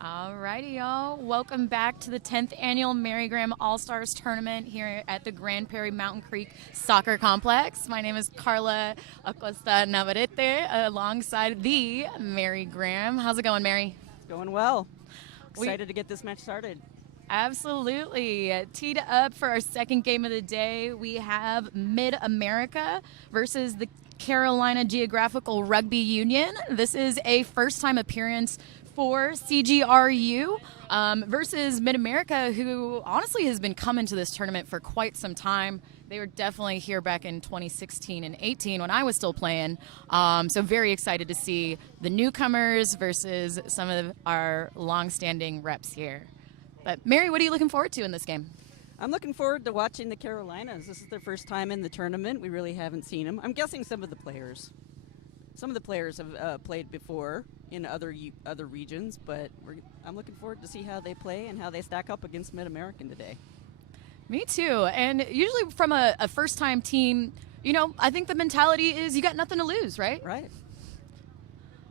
Alrighty, y'all. Welcome back to the 10th annual Mary Graham Allstars tournament here at the Grand Prairie Mountain Creek Soccer Complex. My name is Carla Acosta Navarrete alongside the Mary Graham. How's it going, Mary? It's going well. Excited to get this match started. Absolutely. Teed up for our second game of the day, we have Mid-America versus the Carolina Geographical Rugby Union. This is a first-time appearance for CGRU versus Mid-America, who honestly has been coming to this tournament for quite some time. They were definitely here back in 2016 and 18 when I was still playing. So very excited to see the newcomers versus some of our long-standing reps here. But Mary, what are you looking forward to in this game? I'm looking forward to watching the Carolinas. This is their first time in the tournament. We really haven't seen them. I'm guessing some of the players have played before in other regions, but I'm looking forward to see how they play and how they stack up against Mid-American today. Me too. And usually from a first-time team, you know, I think the mentality is you got nothing to lose, right? Right.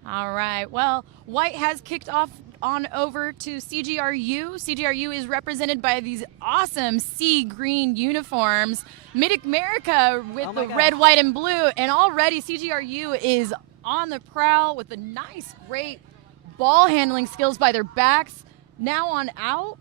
All right. Well, White has kicked off on over to CGRU. CGRU is represented by these awesome sea green uniforms. Mid-America with the red, white, and blue. And already CGRU is on the prowl with a nice, great ball handling skills by their backs. Now on out,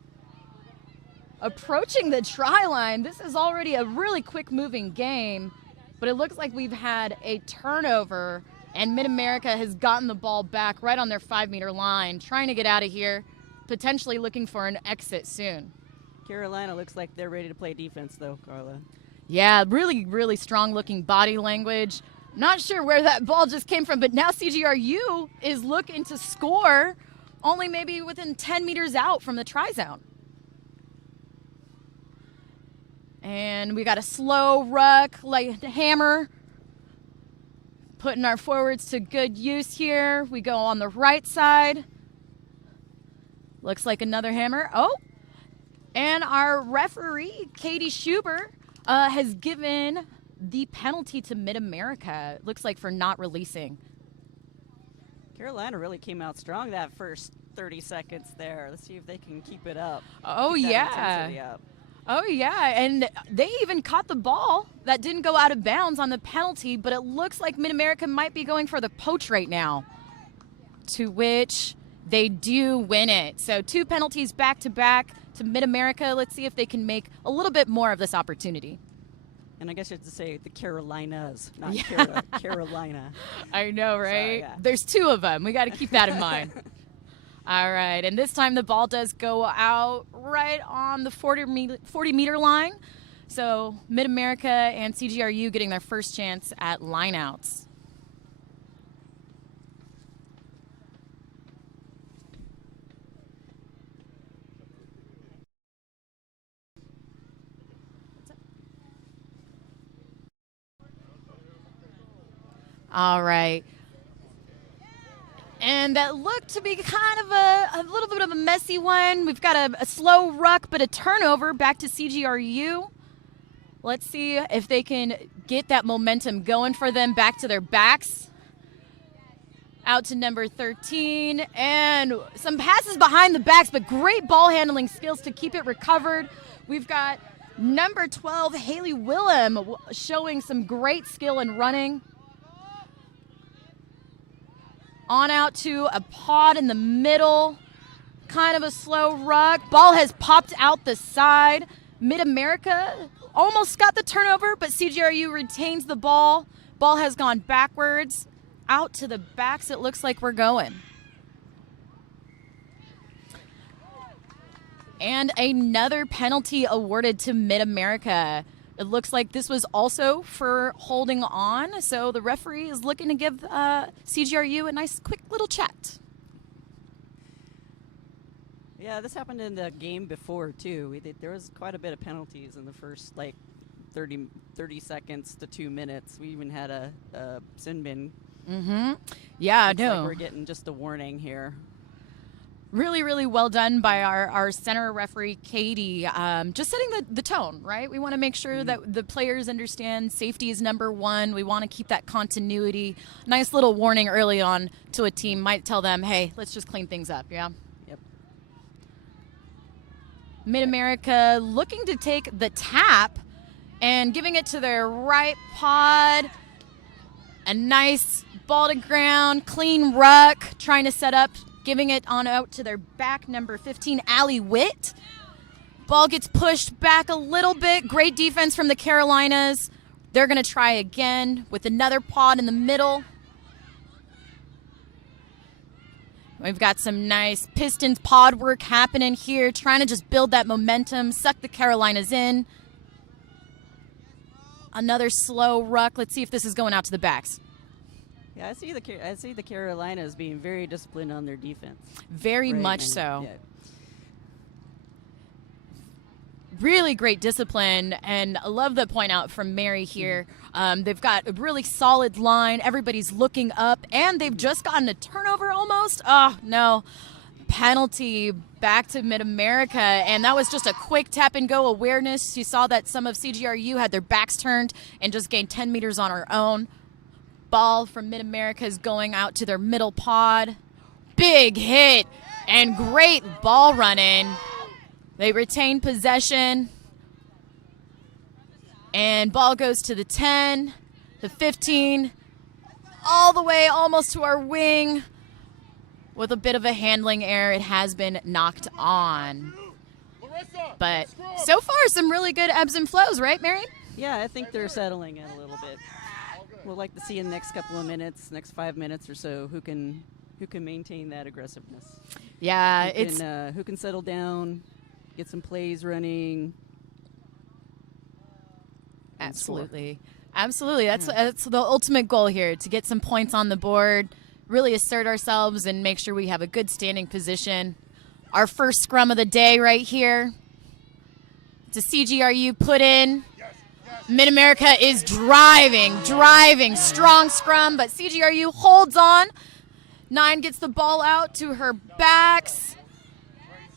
approaching the try line. This is already a really quick moving game, but it looks like we've had a turnover and Mid-America has gotten the ball back right on their 5-meter line, trying to get out of here, potentially looking for an exit soon. Carolina looks like they're ready to play defense, though, Carla. Yeah, really, really strong-looking body language. Not sure where that ball just came from, but now CGRU is looking to score only maybe within 10 meters out from the try zone. And we got a slow ruck, like hammer, putting our forwards to good use here. We go on the right side. Looks like another hammer. Oh, and our referee, Katie Schuber, has given the penalty to Mid-America. Looks like for not releasing. Carolina really came out strong that first 30 seconds there. Let's see if they can keep it up. Oh, keep that yeah. intensity up. Oh, yeah, and they even caught the ball that didn't go out of bounds on the penalty, but it looks like Mid-America might be going for the poach right now, to which they do win it. So 2 penalties back-to-back to Mid-America. Let's see if they can make a little bit more of this opportunity. And I guess you have to say the Carolinas, not Carolina. I know, right? Sorry, yeah. There's 2 of them. We got to keep that in mind. All right, and this time the ball does go out right on the 40-meter line. So Mid-America and CGRU getting their first chance at lineouts. All right. And that looked to be kind of a little bit of a messy one. We've got a slow ruck, but a turnover back to CGRU. Let's see if they can get that momentum going for them back to their backs. Out to number 13. And some passes behind the backs, but great ball handling skills to keep it recovered. We've got number 12, Haley Willem, showing some great skill in running. On out to a pod in the middle, kind of a slow ruck. Ball has popped out the side. Mid-America almost got the turnover, but CGRU retains the ball. Ball has gone backwards. Out to the backs it looks like we're going. And another penalty awarded to Mid-America. It looks like this was also for holding on, so the referee is looking to give CGRU a nice quick little chat. Yeah, this happened in the game before, too. There was quite a bit of penalties in the first, 30 seconds to 2 minutes. We even had a sin bin. Mm-hmm. Yeah, Looks no. like we're getting just a warning here. Really, really well done by our center referee, Katie. Just setting the tone, right? We want to make sure that the players understand safety is number one. We want to keep that continuity. Nice little warning early on to a team might tell them, hey, let's just clean things up, yeah? Yep. Mid-America looking to take the tap and giving it to their right pod. A nice ball to ground, clean ruck, trying to set up, giving it on out to their back, number 15, Allie Witt. Ball gets pushed back a little bit. Great defense from the Carolinas. They're going to try again with another pod in the middle. We've got some nice Pistons pod work happening here, trying to just build that momentum, suck the Carolinas in. Another slow ruck. Let's see if this is going out to the backs. Yeah, I see the Carolinas being very disciplined on their defense. Very Right, much and- so. yeah. Really great discipline, and I love the point out from Mary here. They've got a really solid line. Everybody's looking up, and they've just gotten a turnover almost. Oh, no. Penalty back to Mid-America, and that was just a quick tap-and-go awareness. You saw that some of CGRU had their backs turned and just gained 10 meters on our own. Ball from Mid-America is going out to their middle pod. Big hit and great ball running. They retain possession. And ball goes to the 10, the 15, all the way almost to our wing. With a bit of a handling error, it has been knocked on. But so far, some really good ebbs and flows, right, Mary? Yeah, I think they're settling in a little bit. We'll like to see in the next couple of minutes, next 5 minutes or so, who can maintain that aggressiveness. Yeah, Who can settle down, get some plays running. and score. Absolutely. That's the ultimate goal here, to get some points on the board, really assert ourselves, and make sure we have a good standing position. Our first scrum of the day right here. It's a CGRU put in. Mid-America is driving. Strong scrum, but CGRU holds on. 9 gets the ball out to her backs.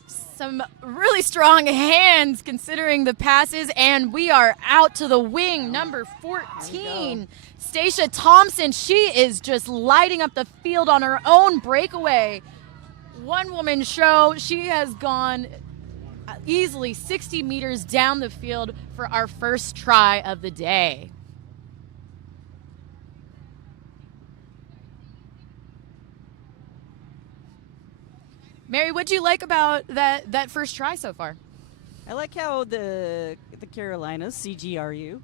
Some really strong hands considering the passes, and we are out to the wing. Number 14, Stacia Thompson. She is just lighting up the field on her own breakaway. One-woman show. She has gone easily 60 meters down the field for our first try of the day. Mary, what do you like about that first try so far? I like how the Carolinas CGRU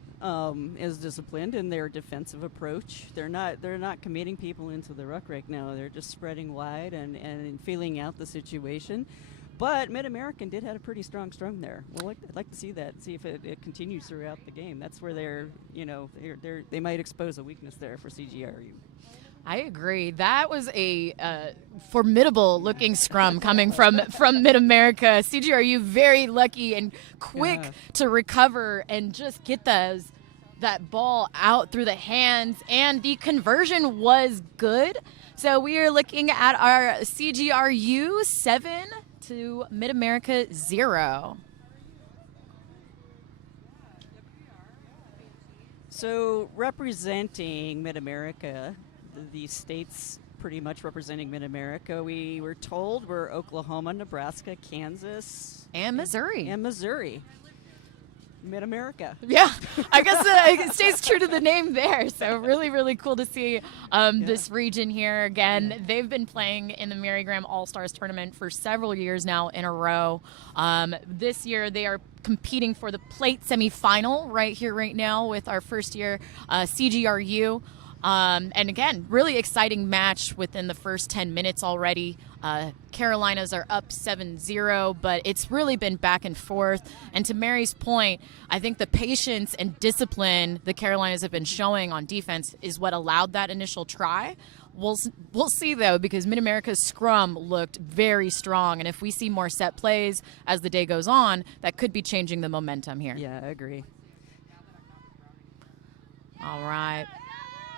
is disciplined in their defensive approach. They're not committing people into the ruck right now. They're just spreading wide and feeling out the situation. But Mid-American did have a pretty strong scrum there. Well, I'd like to see that, see if it continues throughout the game. That's where they might expose a weakness there for CGRU. I agree. That was a formidable-looking scrum coming from Mid-America. CGRU very lucky and quick to recover and just get that ball out through the hands, and the conversion was good. So we are looking at our CGRU 7 to Mid-America 0. So representing Mid-America, the states pretty much representing Mid-America, we were told we're Oklahoma, Nebraska, Kansas, And Missouri. Mid-America. Yeah, I guess it stays true to the name there. So really, really cool to see this region here again. Yeah. They've been playing in the Mary Graham Allstars tournament for several years now in a row. This year they are competing for the plate semifinal right here, right now with our first year CGRU. And again, really exciting match within the first 10 minutes already. Carolinas are up 7-0, but it's really been back and forth. And to Mary's point, I think the patience and discipline the Carolinas have been showing on defense is what allowed that initial try. We'll see, though, because Mid-America's scrum looked very strong. And if we see more set plays as the day goes on, that could be changing the momentum here. Yeah, I agree. All right.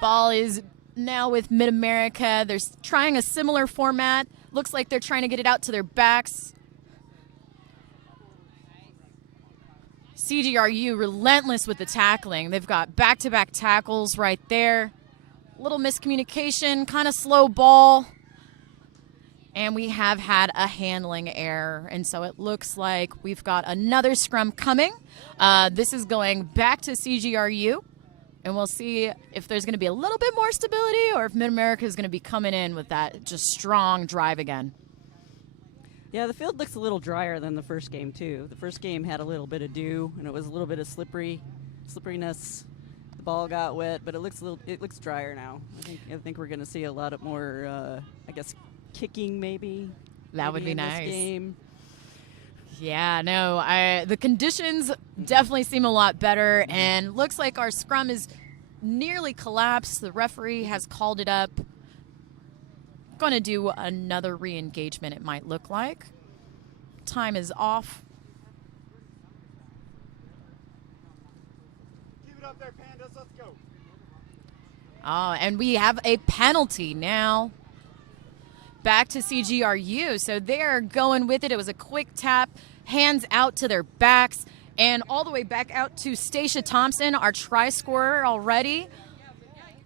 Ball is now with Mid-America. They're trying a similar format. Looks like they're trying to get it out to their backs. CGRU relentless with the tackling. They've got back-to-back tackles right there. Little miscommunication, kind of slow ball. And we have had a handling error, and so it looks like we've got another scrum coming. This is going back to CGRU, and we'll see if there's going to be a little bit more stability or if Mid-America is going to be coming in with that just strong drive again. Yeah, the field looks a little drier than the first game, too. The first game had a little bit of dew, and it was a little bit of slipperiness. The ball got wet, but it looks drier now. I think we're going to see a lot of more, kicking maybe. That would be in nice. This game. Yeah, no, the conditions definitely seem a lot better, and looks like our scrum is nearly collapsed. The referee has called it up. Going to do another re-engagement, it might look like. Time is off. Keep it up there, Pandas. Let's go. Oh, and we have a penalty now. Back to CGRU. So they're going with it. It was a quick tap, hands out to their backs, and all the way back out to Stacia Thompson, our try scorer already.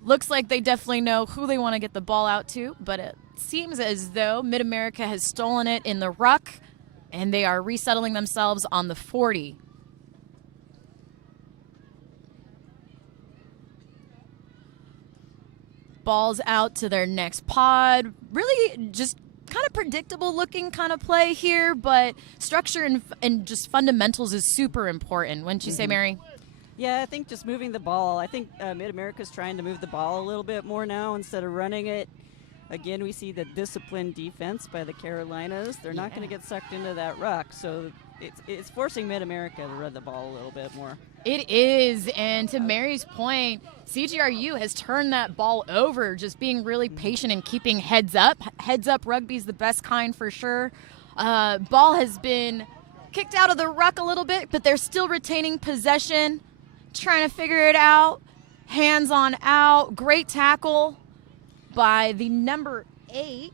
Looks like they definitely know who they want to get the ball out to, but it seems as though Mid-America has stolen it in the ruck, and they are resettling themselves on the 40. Balls out to their next pod. Really just kind of predictable looking kind of play here, but structure and just fundamentals is super important. Wouldn't you say, Mary? Yeah, I think just moving the ball. I think Mid-America's trying to move the ball a little bit more now instead of running it. Again, we see the disciplined defense by the Carolinas. They're not going to get sucked into that ruck, so it's forcing Mid-America to run the ball a little bit more. It is, and to Mary's point, CGRU has turned that ball over, just being really patient and keeping heads up. Heads up rugby is the best kind for sure. Ball has been kicked out of the ruck a little bit, but they're still retaining possession, trying to figure it out. Hands on out. Great tackle by the number 8,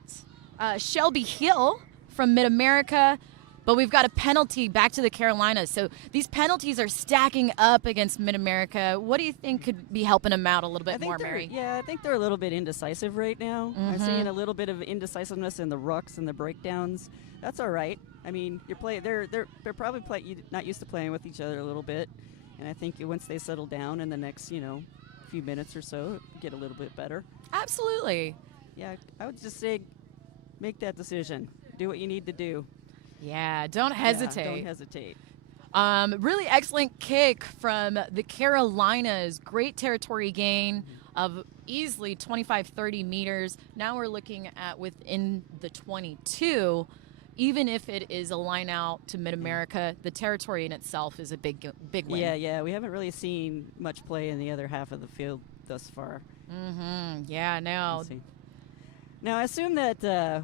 Shelby Hill from Mid-America. But we've got a penalty back to the Carolinas. So these penalties are stacking up against Mid-America. What do you think could be helping them out a little bit more, Mary? Yeah, I think they're a little bit indecisive right now. I'm seeing a little bit of indecisiveness in the rucks and the breakdowns. That's all right. I mean, they're probably not used to playing with each other a little bit. And I think once they settle down in the next, few minutes or so, it'll get a little bit better. Absolutely. Yeah, I would just say make that decision. Do what you need to do. Yeah, don't hesitate. Yeah, don't hesitate. Really excellent kick from the Carolinas. Great territory gain of easily 25, 30 meters. Now we're looking at within the 22. Even if it is a line out to Mid-America, the territory in itself is a big win. Yeah. We haven't really seen much play in the other half of the field thus far. Yeah, no. Now, I assume that the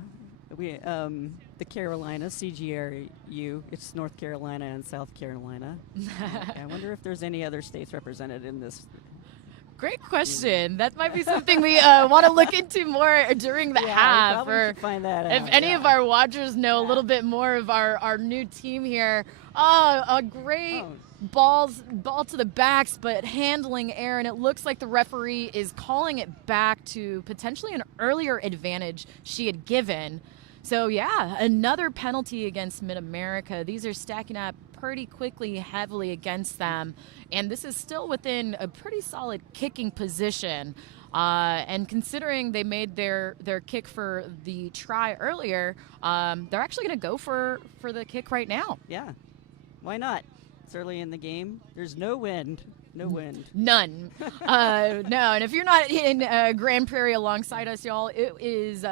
Carolinas, CGRU, it's North Carolina and South Carolina. I wonder if there's any other states represented in this. Great question. That might be something we want to look into more during the half. Or find that out. If any of our watchers know a little bit more of our new team here. Oh, a great ball to the backs, but handling error, and it looks like the referee is calling it back to potentially an earlier advantage she had given. So, yeah, another penalty against Mid-America. These are stacking up pretty quickly, heavily against them. And this is still within a pretty solid kicking position. And considering they made their kick for the try earlier, they're actually going to go for the kick right now. Yeah, why not? It's early in the game. There's no wind. No wind. None. No, and if you're not in Grand Prairie alongside us, y'all, it is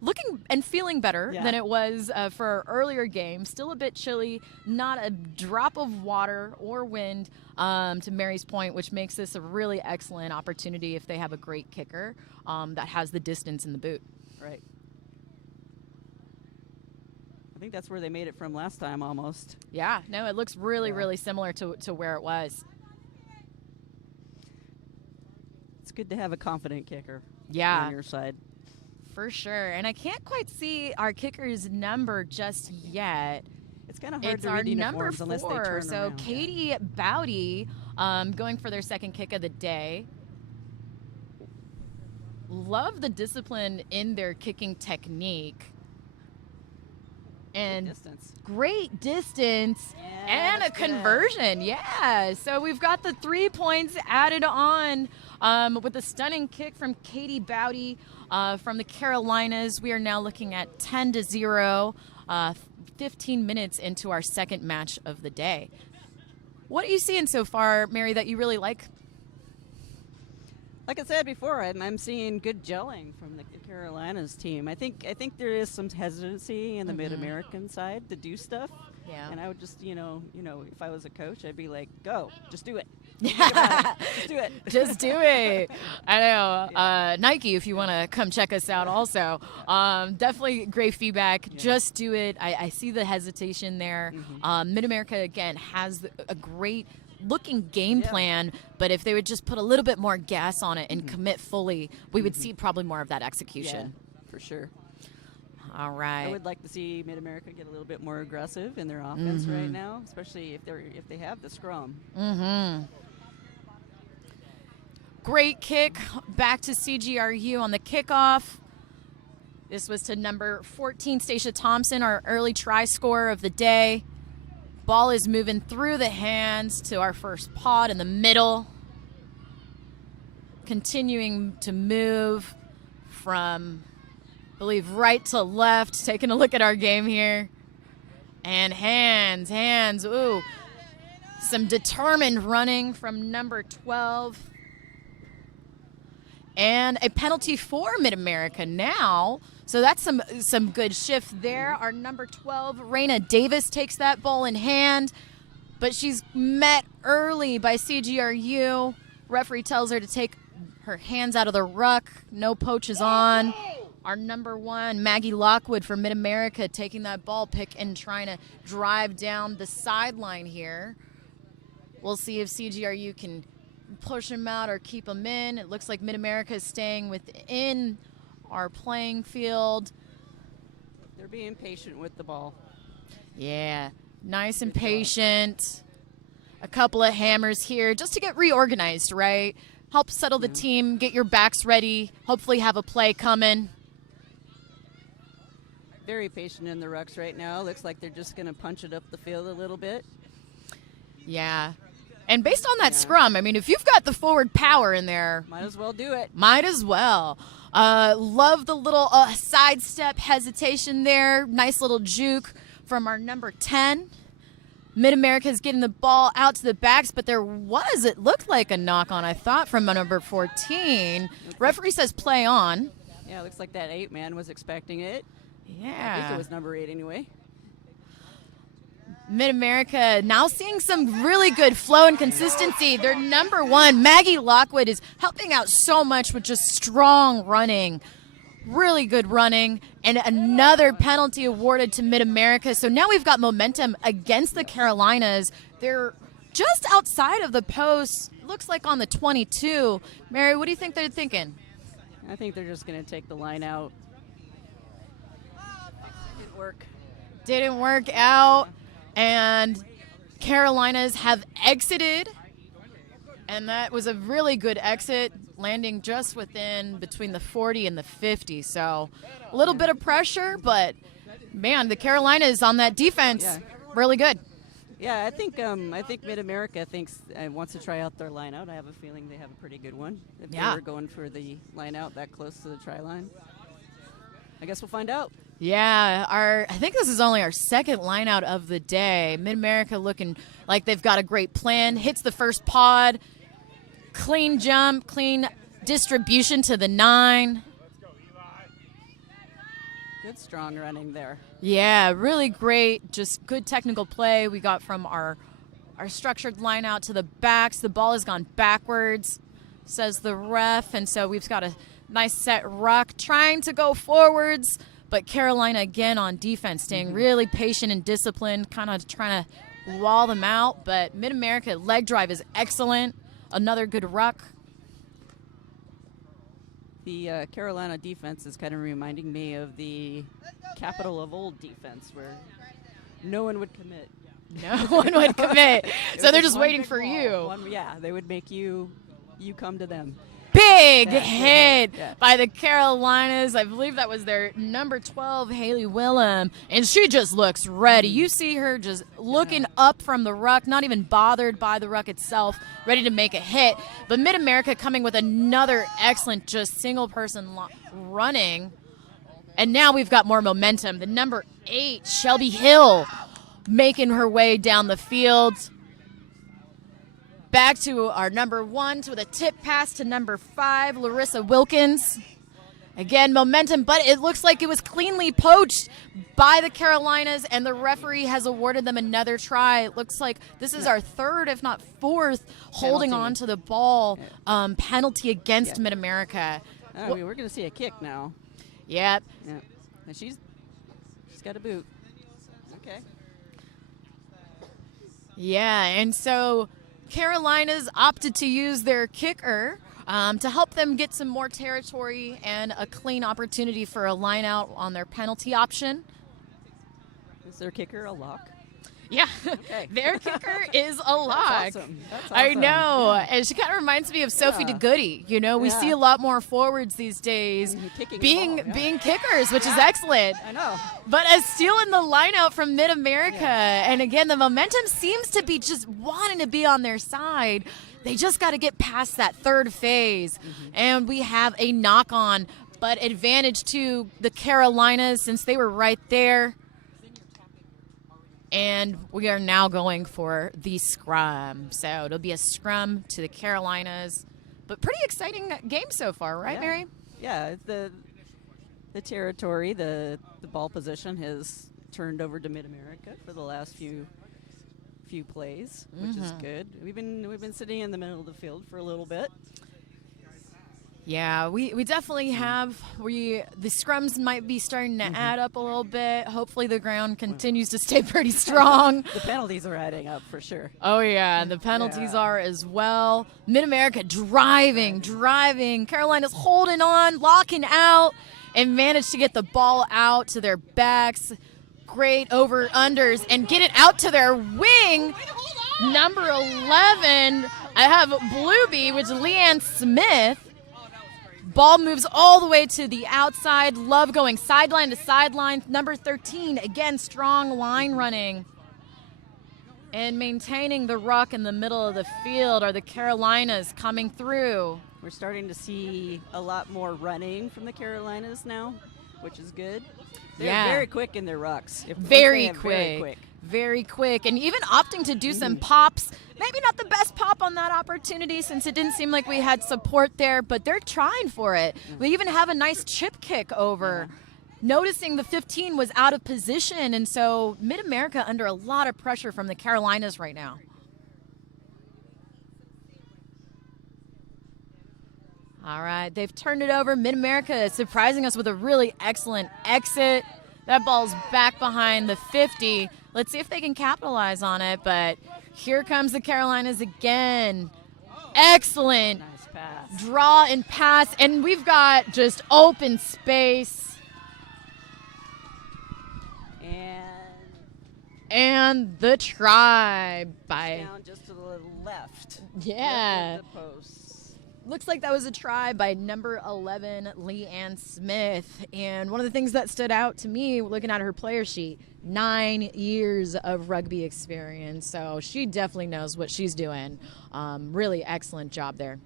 looking and feeling better than it was for our earlier game. Still a bit chilly, not a drop of water or wind, to Mary's point, which makes this a really excellent opportunity if they have a great kicker that has the distance in the boot. Right. I think that's where they made it from last time almost. Yeah, no, it looks really similar to where it was. It's good to have a confident kicker on your side. For sure. And I can't quite see our kicker's number just yet. It's kind of hard it's to our read number uniforms unless they 4. turn So around. Katie Bowdy going for their second kick of the day. Love the discipline in their kicking technique. And Distance. great distance Yeah, and a that's good. conversion. Yeah. So we've got the 3 points added on with a stunning kick from Katie Bowdy from the Carolinas. We are now looking at 10-0, 15 minutes into our second match of the day. What are you seeing so far, Mary, that you really like? Like I said before, I'm seeing good gelling from the Carolinas team. I think there is some hesitancy in the Mid-American side to do stuff. Yeah. And I would just, if I was a coach, I'd be like, go, just do it. Don't think about it. Just do it. Just do it. I know. Nike, if you want to come check us out also. Definitely great feedback. Yeah. Just do it. I see the hesitation there. Mid-America, again, has a great looking game plan, but if they would just put a little bit more gas on it and commit fully, we would see probably more of that execution. Yeah, for sure. All right. I would like to see Mid-America get a little bit more aggressive in their offense right now, especially if they have the scrum. Great kick back to CGRU on the kickoff. This was to number 14, Stacia Thompson, our early try scorer of the day. Ball is moving through the hands to our first pod in the middle. Continuing to move from, I believe, right to left. Taking a look at our game here. And hands. Ooh. Some determined running from number 12. And a penalty for Mid-America now. So that's some good shift there. Our number 12, Raina Davis, takes that ball in hand, but she's met early by CGRU. Referee tells her to take her hands out of the ruck. No poaches on. Our number 1, Maggie Lockwood for Mid-America, taking that ball pick and trying to drive down the sideline here. We'll see if CGRU can push him out or keep him in. It looks like Mid-America is staying within our playing field. They're being patient with the ball. Yeah, nice and patient. A couple of hammers here just to get reorganized, right? Help settle the team, get your backs ready, hopefully have a play coming. Very patient in the rucks right now. Looks like they're just going to punch it up the field a little bit. Yeah. And based on that scrum, I mean, if you've got the forward power in there, might as well do it. Might as well. Love the little sidestep hesitation there. Nice little juke from our number 10. Mid-America is getting the ball out to the backs, but it looked like a knock on, I thought, from number 14. Referee says play on. Yeah, looks like that 8-man was expecting it. Yeah. I think it was number 8 anyway. Mid-America now seeing some really good flow and consistency. Their number 1, Maggie Lockwood, is helping out so much with just strong running. Really good running. And another penalty awarded to Mid-America. So now we've got momentum against the Carolinas. They're just outside of the post. Looks like on the 22. Mary, what do you think they're thinking? I think they're just going to take the line out. Didn't work. Didn't work out. And Carolinas have exited, and that was a really good exit, landing just between the 40 and the 50. So a little bit of pressure, but man, the Carolinas on that defense, really good. Yeah, I think Mid-America wants to try out their line out. I have a feeling they have a pretty good one. If they were going for the line out that close to the try line, I guess we'll find out. Yeah, I think this is only our second line out of the day. Mid-America looking like they've got a great plan. Hits the first pod. Clean jump, clean distribution to the 9. Good strong running there. Yeah, really great. Just good technical play we got from our structured line out to the backs. The ball has gone backwards, says the ref. And so we've got a nice set ruck trying to go forwards. But Carolina, again, on defense, staying really patient and disciplined, kind of trying to wall them out. But Mid-America leg drive is excellent. Another good ruck. The Carolina defense is kind of reminding me of the Capital of Old defense, where no one would commit. No one would commit. So they're just waiting for you. They would make you come to them. Big Yeah, hit yeah. by the Carolinas. I believe that was their number 12, Haley Willem. And she just looks ready. You see her just looking up from the ruck, not even bothered by the ruck itself, ready to make a hit. But Mid-America coming with another excellent just single-person running. And now we've got more momentum. The number 8, Shelby Hill, making her way down the field. Back to our number 1 with a tip pass to number 5, Larissa Wilkins. Again, momentum, but it looks like it was cleanly poached by the Carolinas, and the referee has awarded them another try. It looks like this is our 3rd, if not 4th, holding on to the ball penalty against Mid-America. Oh, we're going to see a kick now. Yep. Yeah. And she's got a boot. Okay. Yeah, and so Carolinas opted to use their kicker to help them get some more territory and a clean opportunity for a line out on their penalty option. Is their kicker a lock? Yeah, Okay. their kicker is a lock. That's awesome. I know, Yeah. and she kind of reminds me of Sophie Yeah. DeGoody. You know, we Yeah. see a lot more forwards these days Kicking the being ball, yeah. being kickers, which is excellent. I know. But as stealing the line out from Mid-America, and again, the momentum seems to be just wanting to be on their side. They just got to get past that 3rd phase, and we have a knock-on, but advantage to the Carolinas since they were right there. And we are now going for the scrum. So it'll be a scrum to the Carolinas. But pretty exciting game so far, right, Yeah. Mary? Yeah, the territory, the ball position has turned over to Mid-America for the last few plays, which is good. We've been sitting in the middle of the field for a little bit. Yeah, we definitely have. The scrums might be starting to add up a little bit. Hopefully the ground continues to stay pretty strong. The penalties are adding up for sure. Oh, yeah, and the penalties are as well. Mid-America driving. Carolina's holding on, locking out, and managed to get the ball out to their backs. Great over-unders, and get it out to their wing. Number 11, I have Bluebee, which is Leanne Smith. Ball moves all the way to the outside. Love going sideline to sideline. Number 13, again, strong line running. And maintaining the ruck in the middle of the field are the Carolinas coming through. We're starting to see a lot more running from the Carolinas now, which is good. They're very quick in their rucks. Very quick, and even opting to do some pops. Maybe not the best pop on that opportunity since it didn't seem like we had support there, but they're trying for it. We even have a nice chip kick over. Noticing the 15 was out of position, and so Mid-America under a lot of pressure from the Carolinas right now. All right, they've turned it over. Mid-America is surprising us with a really excellent exit. That ball's back behind the 50. Let's see if they can capitalize on it, but here comes the Carolinas again. Excellent Nice pass. draw and pass, and we've got just open space. And the try by... Down just to the left. Yeah. Left of the post. Looks like that was a try by number 11, Leanne Smith. And one of the things that stood out to me looking at her player sheet, 9 years of rugby experience. So she definitely knows what she's doing. Really excellent job there.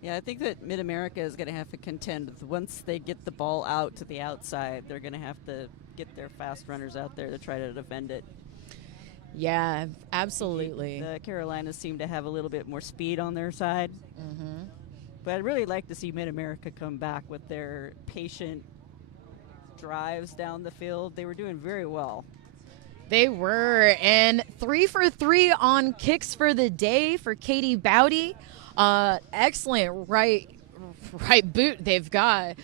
Yeah, I think that Mid-America is going to have to contend with once they get the ball out to the outside, they're going to have to get their fast runners out there to try to defend it. Yeah, absolutely. The Carolinas seem to have a little bit more speed on their side. But I'd really like to see Mid-America come back with their patient drives down the field. They were doing very well. They were, and 3 for 3 on kicks for the day for Katie Bowdy. Excellent right boot they've got,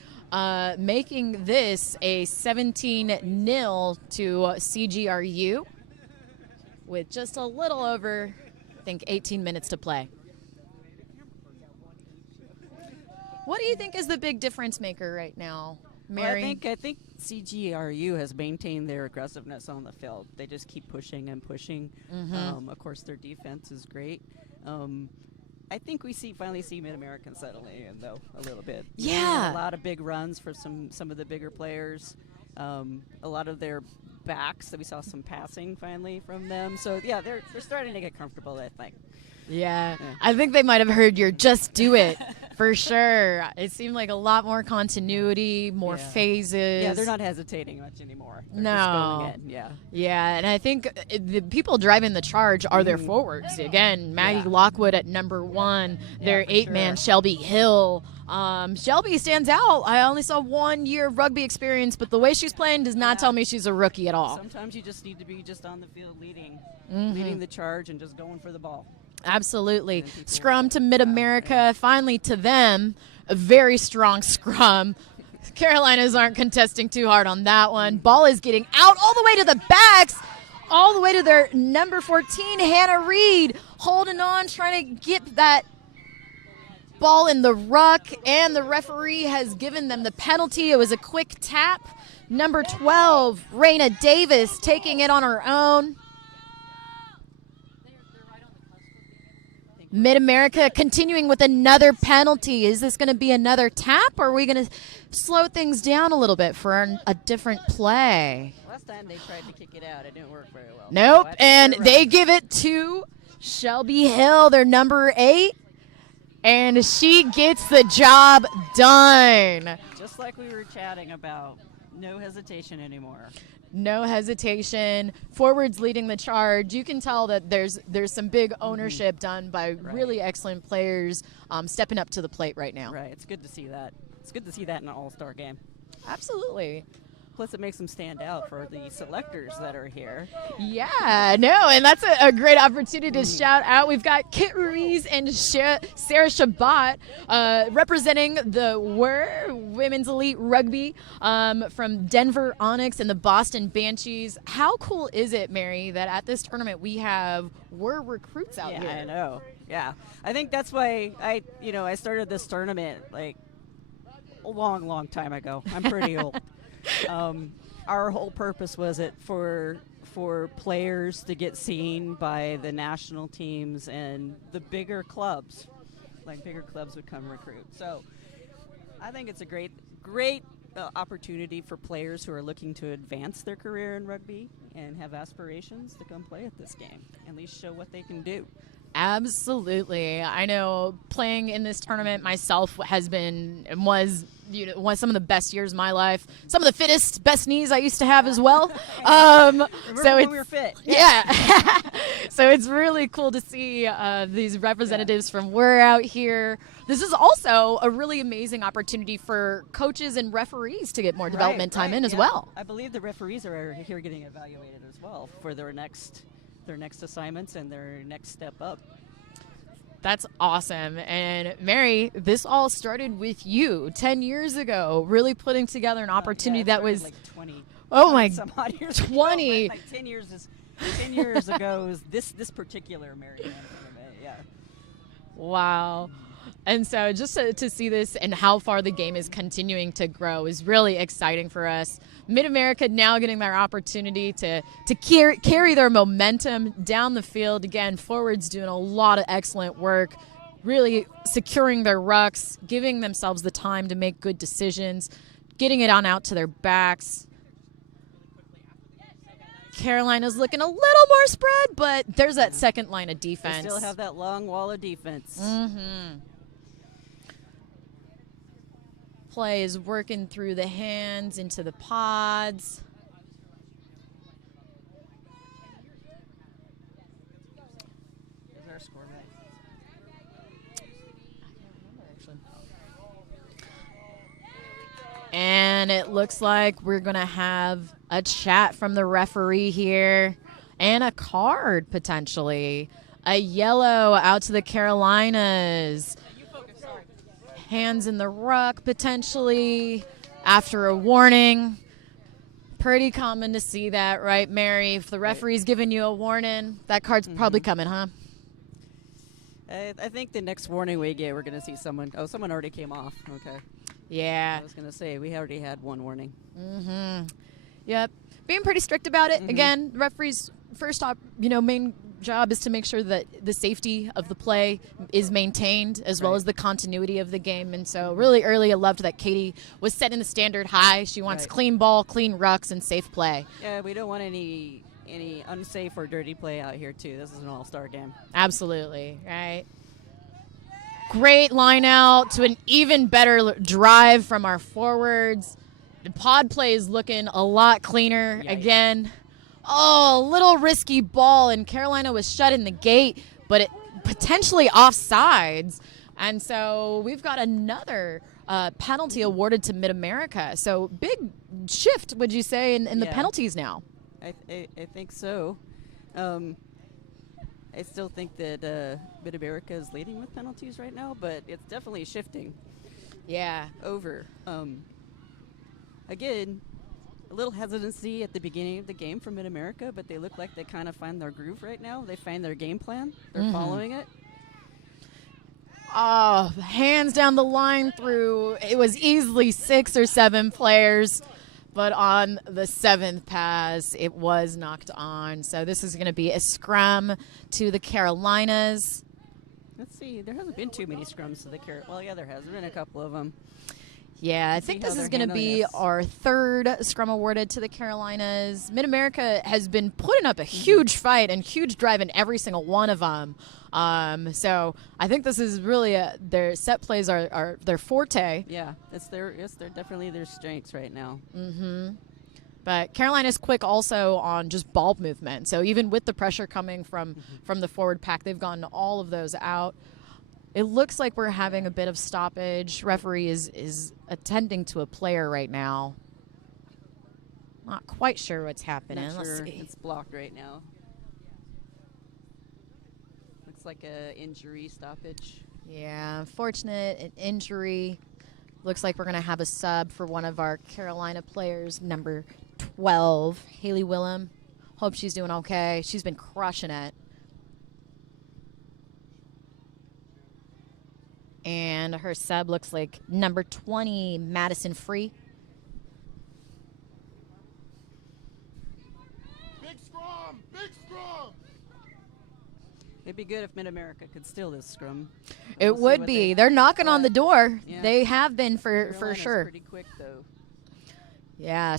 making this a 17-0 to CGRU with just a little over, I think, 18 minutes to play. What do you think is the big difference maker right now, Mary? Well, I think CGRU has maintained their aggressiveness on the field. They just keep pushing and pushing. Of course, their defense is great. I think we finally see Mid-American settling in, though, a little bit. Yeah. A lot of big runs for some of the bigger players. A lot of their backs, that we saw some passing finally from them. So, yeah, they're starting to get comfortable, I think. Yeah. I think they might have heard your just do it for sure. It seemed like a lot more continuity, more phases. Yeah, they're not hesitating much anymore. They're No. just going in, yeah. Yeah, and I think the people driving the charge are their forwards. Again, Maggie Lockwood at number 1, their for 8-man sure. Shelby Hill. Shelby stands out. I only saw 1 year of rugby experience, but the way she's playing does not tell me she's a rookie at all. Sometimes you just need to be just on the field leading the charge and just going for the ball. Absolutely. Scrum to Mid-America, finally to them. A very strong scrum. Carolinas aren't contesting too hard on that one. Ball is getting out all the way to the backs, all the way to their number 14, Hannah Reed, holding on, trying to get that ball in the ruck, and the referee has given them the penalty. It was a quick tap. Number 12, Raina Davis, taking it on her own. Mid-America continuing with another penalty. Is this going to be another tap, or are we going to slow things down a little bit for a different play? Last time they tried to kick it out, it didn't work very well. Nope, So I think and they're they right. give it to Shelby Hill, their number 8, and she gets the job done. Just like we were chatting about, no hesitation anymore. No hesitation. Forwards leading the charge. You can tell that there's some big ownership done by really excellent players stepping up to the plate right now. Right, it's good to see that. It's good to see that in an all-star game. Absolutely. Plus, it makes them stand out for the selectors that are here. Yeah, no, and that's a great opportunity to shout out. We've got Kit Ruiz and Sarah Shabbat representing the Women's Elite Rugby from Denver Onyx and the Boston Banshees. How cool is it, Mary, that at this tournament we have recruits out here? Yeah, I know. Yeah, I think that's why I started this tournament like a long time ago. I'm pretty old. Our whole purpose was for players to get seen by the national teams and the bigger clubs. Like bigger clubs would come recruit. So I think it's a great opportunity for players who are looking to advance their career in rugby and have aspirations to come play at this game. At least show what they can do. Absolutely. I know playing in this tournament myself has been and was some of the best years of my life. Some of the fittest, best knees I used to have as well. Remember when we were fit? Yeah. So it's really cool to see these representatives from We're Out here. This is also a really amazing opportunity for coaches and referees to get more development time in as well. I believe the referees are here getting evaluated as well for their next assignments and their next step up. That's awesome. And Mary, this all started with you 10 years ago, really putting together an opportunity that was like 20. Oh my, some odd years 20. Ago, like 10 years ago is this particular American tournament. Yeah. Wow. And so just to see this and how far the game is continuing to grow is really exciting for us. Mid-America now getting their opportunity to carry their momentum down the field. Again, forwards doing a lot of excellent work, really securing their rucks, giving themselves the time to make good decisions, getting it on out to their backs. Carolina's looking a little more spread, but there's that second line of defense. They still have that long wall of defense. Mm-hmm. Play is working through the hands into the pods. Is our score right? And it looks like we're going to have a chat from the referee here and a card potentially. A yellow out to the Carolinas. Hands in the ruck potentially after a warning. Pretty common to see that, right, Mary? If the referee's giving you a warning, that card's probably coming, huh? I think the next warning we get, we're going to see someone. Oh, someone already came off. Okay. Yeah. I was going to say, we already had one warning. Mm-hmm. Yep. Being pretty strict about it. Again, referees' first main job is to make sure that the safety of the play is maintained as well Right. as the continuity of the game. And so really early, I loved that Katie was setting the standard high. She wants Right. clean ball, clean rucks, and safe play. Yeah, we don't want any unsafe or dirty play out here too. This is an all-star game. Absolutely, right? Great line out to an even better drive from our forwards. The pod play is looking a lot cleaner Yikes. again. Oh, a little risky ball, and Carolina was shutting the gate, but it potentially offsides. And so we've got another penalty awarded to Mid-America. So big shift, would you say, in the Yeah. penalties now? I think so. I still think that Mid-America is leading with penalties right now, but it's definitely shifting Yeah. over. Again, a little hesitancy at the beginning of the game from Mid-America, but they look like they kind of find their groove right now. They find their game plan. They're following it. Oh, hands down the line through. It was easily 6 or 7 players, but on the 7th pass, it was knocked on. So this is going to be a scrum to the Carolinas. Let's see. There hasn't been too many scrums to the Well, yeah, there has. There been a couple of them. Yeah, I Let's think see how this is they're going to be handling this. our 3rd scrum awarded to the Carolinas. Mid-America has been putting up a huge fight and huge drive in every single one of them. So I think this is really their set plays are their forte. Yeah, they're definitely their strengths right now. But Carolina's quick also on just ball movement. So even with the pressure coming from the forward pack, they've gotten all of those out. It looks like we're having a bit of stoppage. Referee is attending to a player right now. Not quite sure what's happening. Not Let's sure. see. It's blocked right now. Looks like a injury stoppage. Yeah, unfortunate, an injury. Looks like we're going to have a sub for one of our Carolina players, number 12, Haley Willem. Hope she's doing okay. She's been crushing it. And her sub looks like number 20, Madison Free. Big scrum! Big scrum! It'd be good if Mid-America could steal this scrum. It We'll see would what be. they- They're knocking on the door. Yeah. They have been for Carolina's sure. Pretty quick though. Yeah.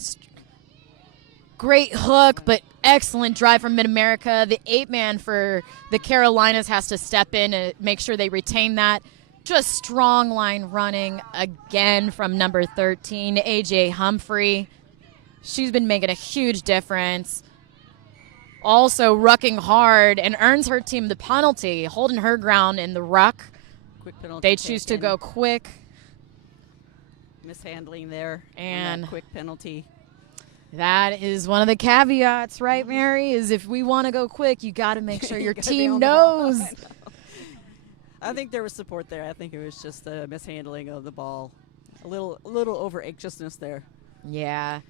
Great hook, but excellent drive from Mid-America. The 8-man for the Carolinas has to step in and make sure they retain that. Just strong line running again from number 13, AJ Humphrey. She's been making a huge difference. Also rucking hard and earns her team the penalty, holding her ground in the ruck. Quick penalty. They choose to taken. go quick. Mishandling there. on And- that quick penalty. That is one of the caveats, right, Mary? Is if we want to go quick, you got to make sure your gotta be team on the ball. knows. I know. I think there was support there. I think it was just a mishandling of the ball. A little over anxiousness there. Yeah.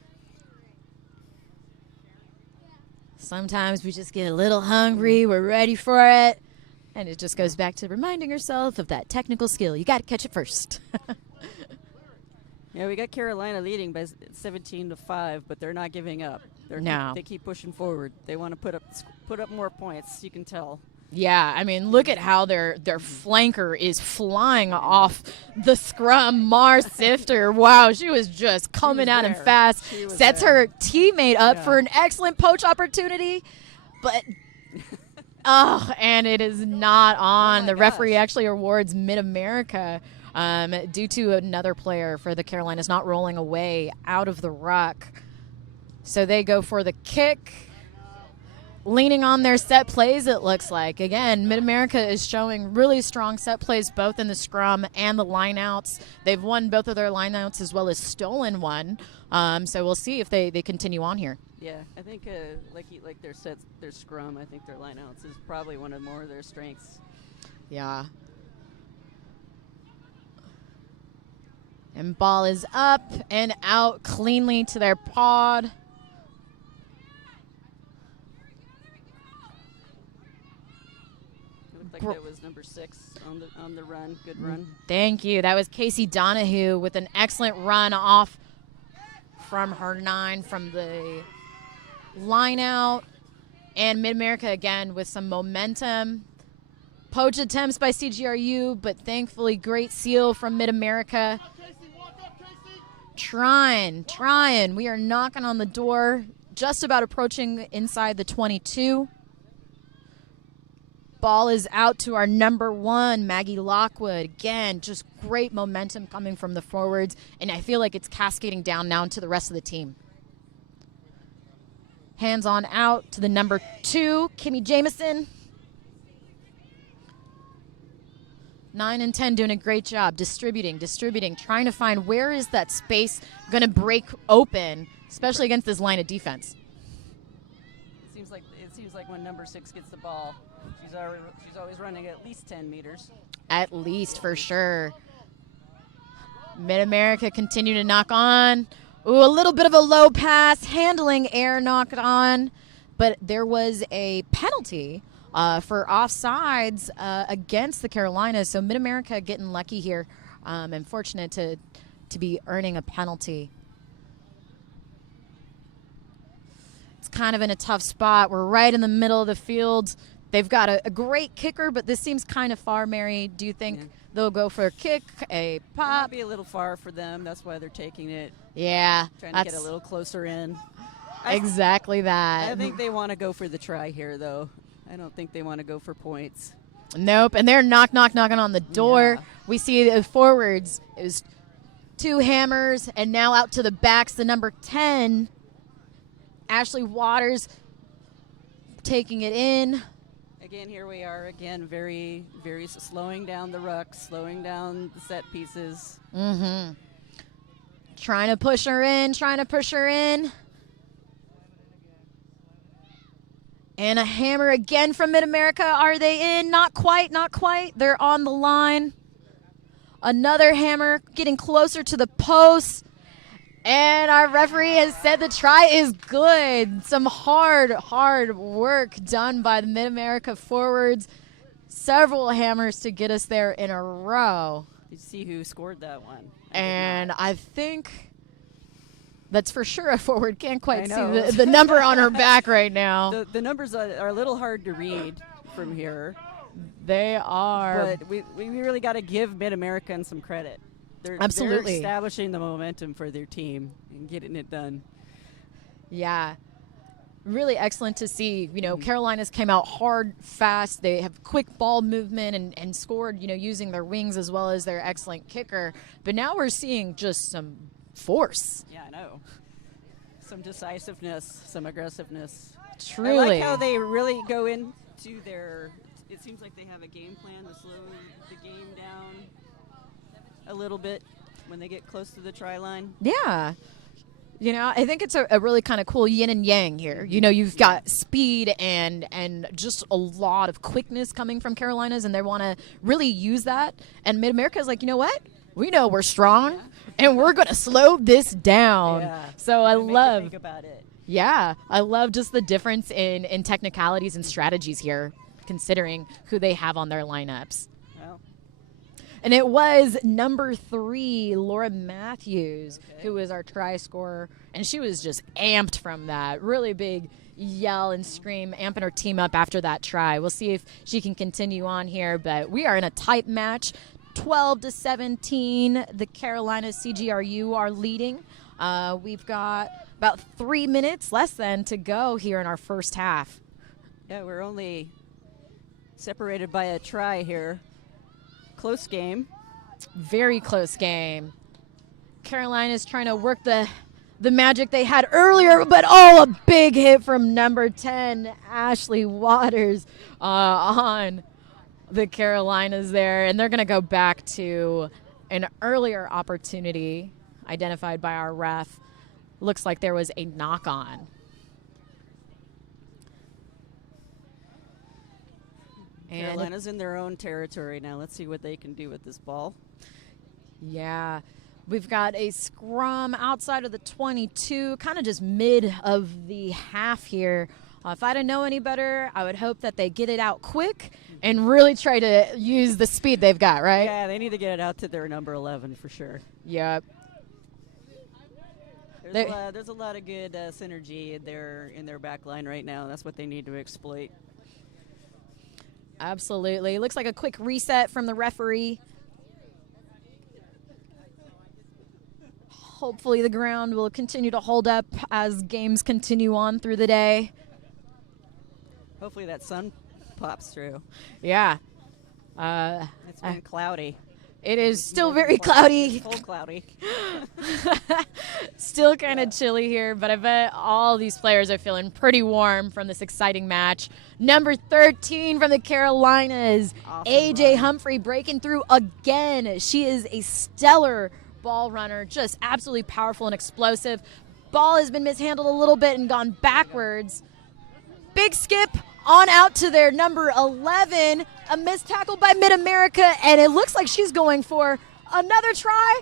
Sometimes we just get a little hungry. We're ready for it. And it just goes back to reminding yourself of that technical skill. You got to catch it first. Yeah, we got Carolina leading by 17-5, but they're not giving up. No. They keep pushing forward. They want to put up more points. You can tell. Yeah, I mean, look at how their flanker is flying off the scrum. Mars Sifter, wow, she was just coming at him there. fast. She was Sets there. her teammate up Yeah. for an excellent poach opportunity, but and it is not on. my The referee gosh. actually awards Mid-America due to another player for the Carolinas not rolling away out of the ruck. So they go for the kick. Leaning on their set plays, it looks like. Again, Mid-America is showing really strong set plays both in the scrum and the lineouts. They've won both of their lineouts as well as stolen one. So we'll see if they continue on here. Yeah, I think like their sets, their scrum. I think their lineouts is probably one of more of their strengths. Yeah. And ball is up and out cleanly to their pod. It looked like that was number 6 on the run. Good run. Thank you. That was Casey Donahue with an excellent run off from her 9 from the line out. And Mid-America again with some momentum. Poach attempts by CGRU, but thankfully great seal from Mid-America. Trying. We are knocking on the door, just about approaching inside the 22. Ball is out to our number 1, Maggie Lockwood. Again, just great momentum coming from the forwards, and I feel like it's cascading down now to the rest of the team. Hands on out to the number 2, Kimmy Jameson. 9 and 10 doing a great job distributing, trying to find where is that space going to break open, especially against this line of defense. It seems like when number 6 gets the ball, she's always running at least 10 meters. At least, for sure. Mid-America continue to knock on. Ooh, a little bit of a low pass, handling error knocked on, but there was a penalty for offsides against the Carolinas. So Mid-America getting lucky here and fortunate to be earning a penalty. It's kind of in a tough spot. We're right in the middle of the field. They've got a great kicker, but this seems kind of far, Mary. Do you think they'll go for a kick, a pop? It might be a little far for them. That's why they're taking it. Yeah. Trying to get a little closer in. Exactly that. I think they want to go for the try here, though. I don't think they want to go for points. Nope, and they're knocking on the door. Yeah. We see the forwards. It was 2 hammers, and now out to the backs, the number 10, Ashley Waters, taking it in. Again, here we are again, very, very slowing down the ruck, slowing down the set pieces. Mm-hmm. Trying to push her in. And a hammer again from Mid-America. Are they in? Not quite. They're on the line. Another hammer getting closer to the post. And our referee has said the try is good. Some hard work done by the Mid-America forwards. Several hammers to get us there in a row. Did you see who scored that one? I think that's for sure a forward. Can't quite see the number on her back right now. The numbers are a little hard to read from here. They are. But we really got to give Mid-America some credit. Absolutely. They're establishing the momentum for their team and getting it done. Yeah. Really excellent to see. Carolinas came out hard, fast. They have quick ball movement and scored, using their wings as well as their excellent kicker. But now we're seeing just some force. Yeah, I know. Some decisiveness, some aggressiveness. Truly. I like how they really go into it seems like they have a game plan to slow the game down a little bit when they get close to the try line. Yeah. I think it's a really kind of cool yin and yang here. You've got speed and just a lot of quickness coming from Carolinas, and they want to really use that. And Mid-America is like, you know what? We know we're strong, and we're going to slow this down. Yeah. So I love. Think about it. Yeah, I love just the difference in technicalities and strategies here, considering who they have on their lineups. And it was number 3, Laura Matthews, who was our try scorer. And she was just amped from that. Really big yell and scream, amping her team up after that try. We'll see if she can continue on here. But we are in a tight match. 12-17, the Carolina CGRU are leading. We've got about 3 minutes less than to go here in our first half. Yeah, we're only separated by a try here. Close game. Very close game. Carolina's trying to work the magic they had earlier, but a big hit from number 10, Ashley Waters, on the Carolinas there. And they're going to go back to an earlier opportunity identified by our ref. Looks like there was a knock-on. Carolina's in their own territory now. Let's see what they can do with this ball. Yeah. We've got a scrum outside of the 22, kind of just mid of the half here. If I didn't know any better, I would hope that they get it out quick and really try to use the speed they've got, right? Yeah, they need to get it out to their number 11 for sure. Yep. There's a lot of good synergy in their back line right now. That's what they need to exploit. Absolutely. Looks like a quick reset from the referee. Hopefully the ground will continue to hold up as games continue on through the day. Hopefully that sun pops through. Yeah. It's been cloudy. It is still very cloudy. Cold cloudy. Still kind of chilly here, but I bet all these players are feeling pretty warm from this exciting match. Number 13 from the Carolinas, Awesome AJ run. Humphrey breaking through again. She is a stellar ball runner, just absolutely powerful and explosive. Ball has been mishandled a little bit and gone backwards. Big skip on out to their number 11. A missed tackle by Mid-America, and it looks like she's going for another try.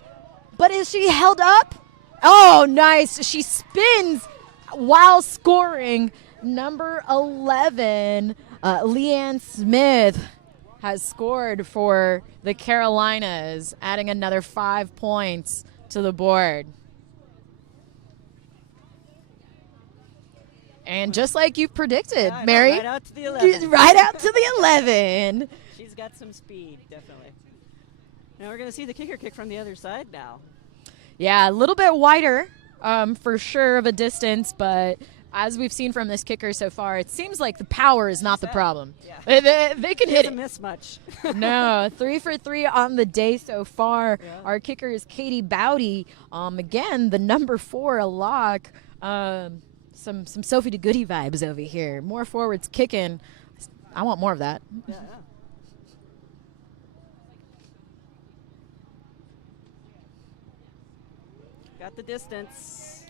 But is she held up? Oh, nice. She spins while scoring. Number 11, Leanne Smith, has scored for the Carolinas, adding another 5 points to the board. And just like you predicted, Yeah, Mary, right out to the 11. right out to the 11. She's got some speed, definitely. Now we're going to see the kicker kick from the other side now. Yeah, a little bit wider for sure of a distance, but as we've seen from this kicker so far, it seems like the power is not the problem. Yeah. They can She hit doesn't it. miss much. No, 3 for 3 on the day so far. Yeah. Our kicker is Katie Bowdy. Again, the number 4, a lock. Some Sophie de Goody vibes over here. More forwards kicking. I want more of that. Yeah. Got the distance.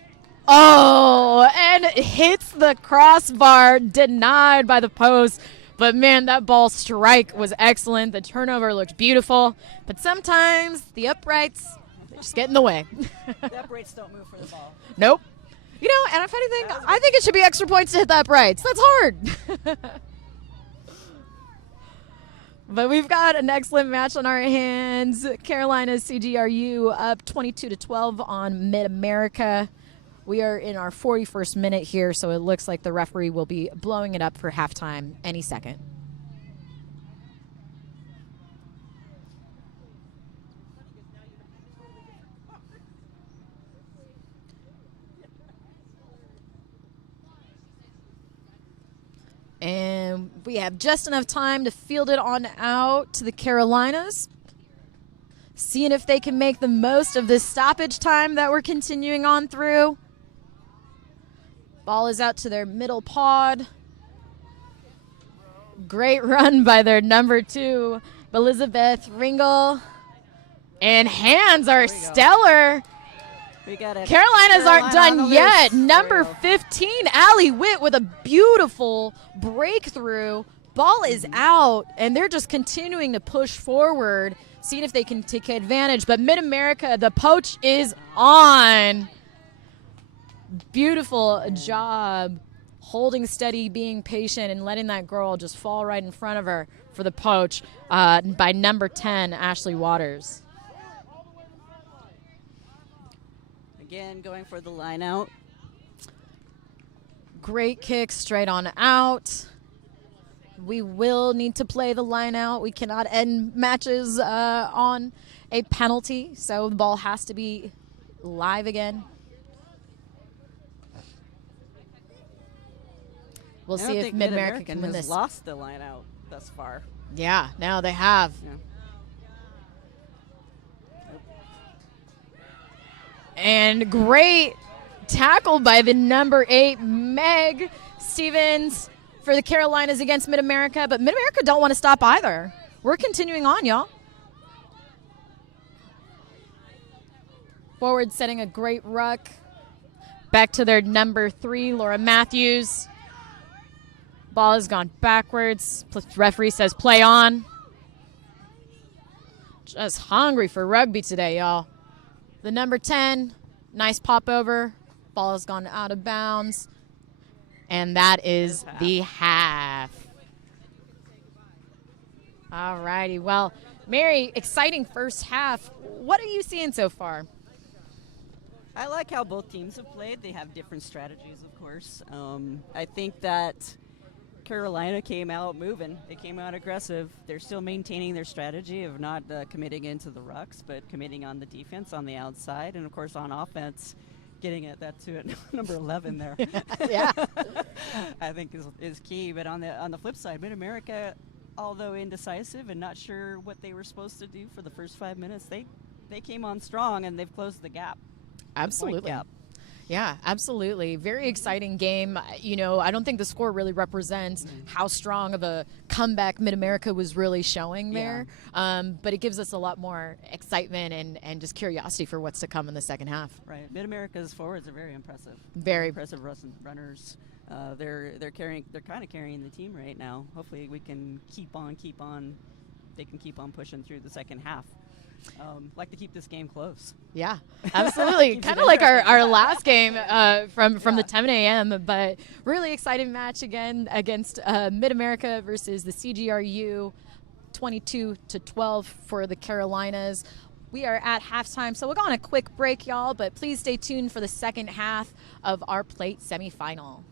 Oh, and hits the crossbar, denied by the post. But man, that ball strike was excellent. The turnover looked beautiful. But sometimes the uprights, they just get in the way. The uprights don't move for the ball. Nope. You know, and if anything, I think it should be extra points to hit the uprights. That's hard. But we've got an excellent match on our hands. Carolina's CGRU up 22-12 on Mid-America. We are in our 41st minute here, so it looks like the referee will be blowing it up for halftime any second. And we have just enough time to field it on out to the Carolinas. Seeing if they can make the most of this stoppage time that we're continuing on through. Ball is out to their middle pod. Great run by their number 2, Elizabeth Ringel. And hands are stellar. We got it. Carolinas aren't done yet. Number There 15, Allie Witt with a beautiful breakthrough. Ball is out, and they're just continuing to push forward, seeing if they can take advantage. But Mid-America, the poach is on. Beautiful job holding steady, being patient, and letting that girl just fall right in front of her for the poach by number 10, Ashley Waters. Again, going for the line out. Great kick straight on out. We will need to play the line out. We cannot end matches on a penalty, so the ball has to be live again. We'll I don't see if think Mid-America Mid-American can win has this. lost the line out thus far. Yeah, now they have. Yeah. And great tackle by the number 8, Meg Stevens, for the Carolinas against Mid-America. But Mid-America don't want to stop either. We're continuing on, y'all. Forward setting a great ruck. Back to their number 3, Laura Matthews. Ball has gone backwards. Referee says play on. Just hungry for rugby today, y'all. The number 10, nice pop over. Ball has gone out of bounds. And that is the half. All righty. Well, Mary, exciting first half. What are you seeing so far? I like how both teams have played. They have different strategies, of course. I think that Carolina came out moving. They came out aggressive. They're still maintaining their strategy of not committing into the rucks, but committing on the defense on the outside, and of course on offense, getting at that to number 11 there. Yeah. I think is key. But on the flip side, Mid-America, although indecisive and not sure what they were supposed to do for the first 5 minutes, they came on strong and they've closed the gap. Absolutely. Gap. Yeah, absolutely. Very exciting game. You know, I don't think the score really represents how strong of a comeback Mid-America was really showing there. But it gives us a lot more excitement and just curiosity for what's to come in the second half. Right. Mid-America's forwards are very impressive. Very impressive runners. They're kind of carrying the team right now. Hopefully we can keep on. They can keep on pushing through the second half. Like to keep this game close. Yeah, absolutely. Kind of like our last game from the 10 a.m. But really exciting match again against Mid-America versus the CGRU, 22-12 for the Carolinas. We are at halftime, so we'll go on a quick break, y'all. But please stay tuned for the second half of our plate semifinal.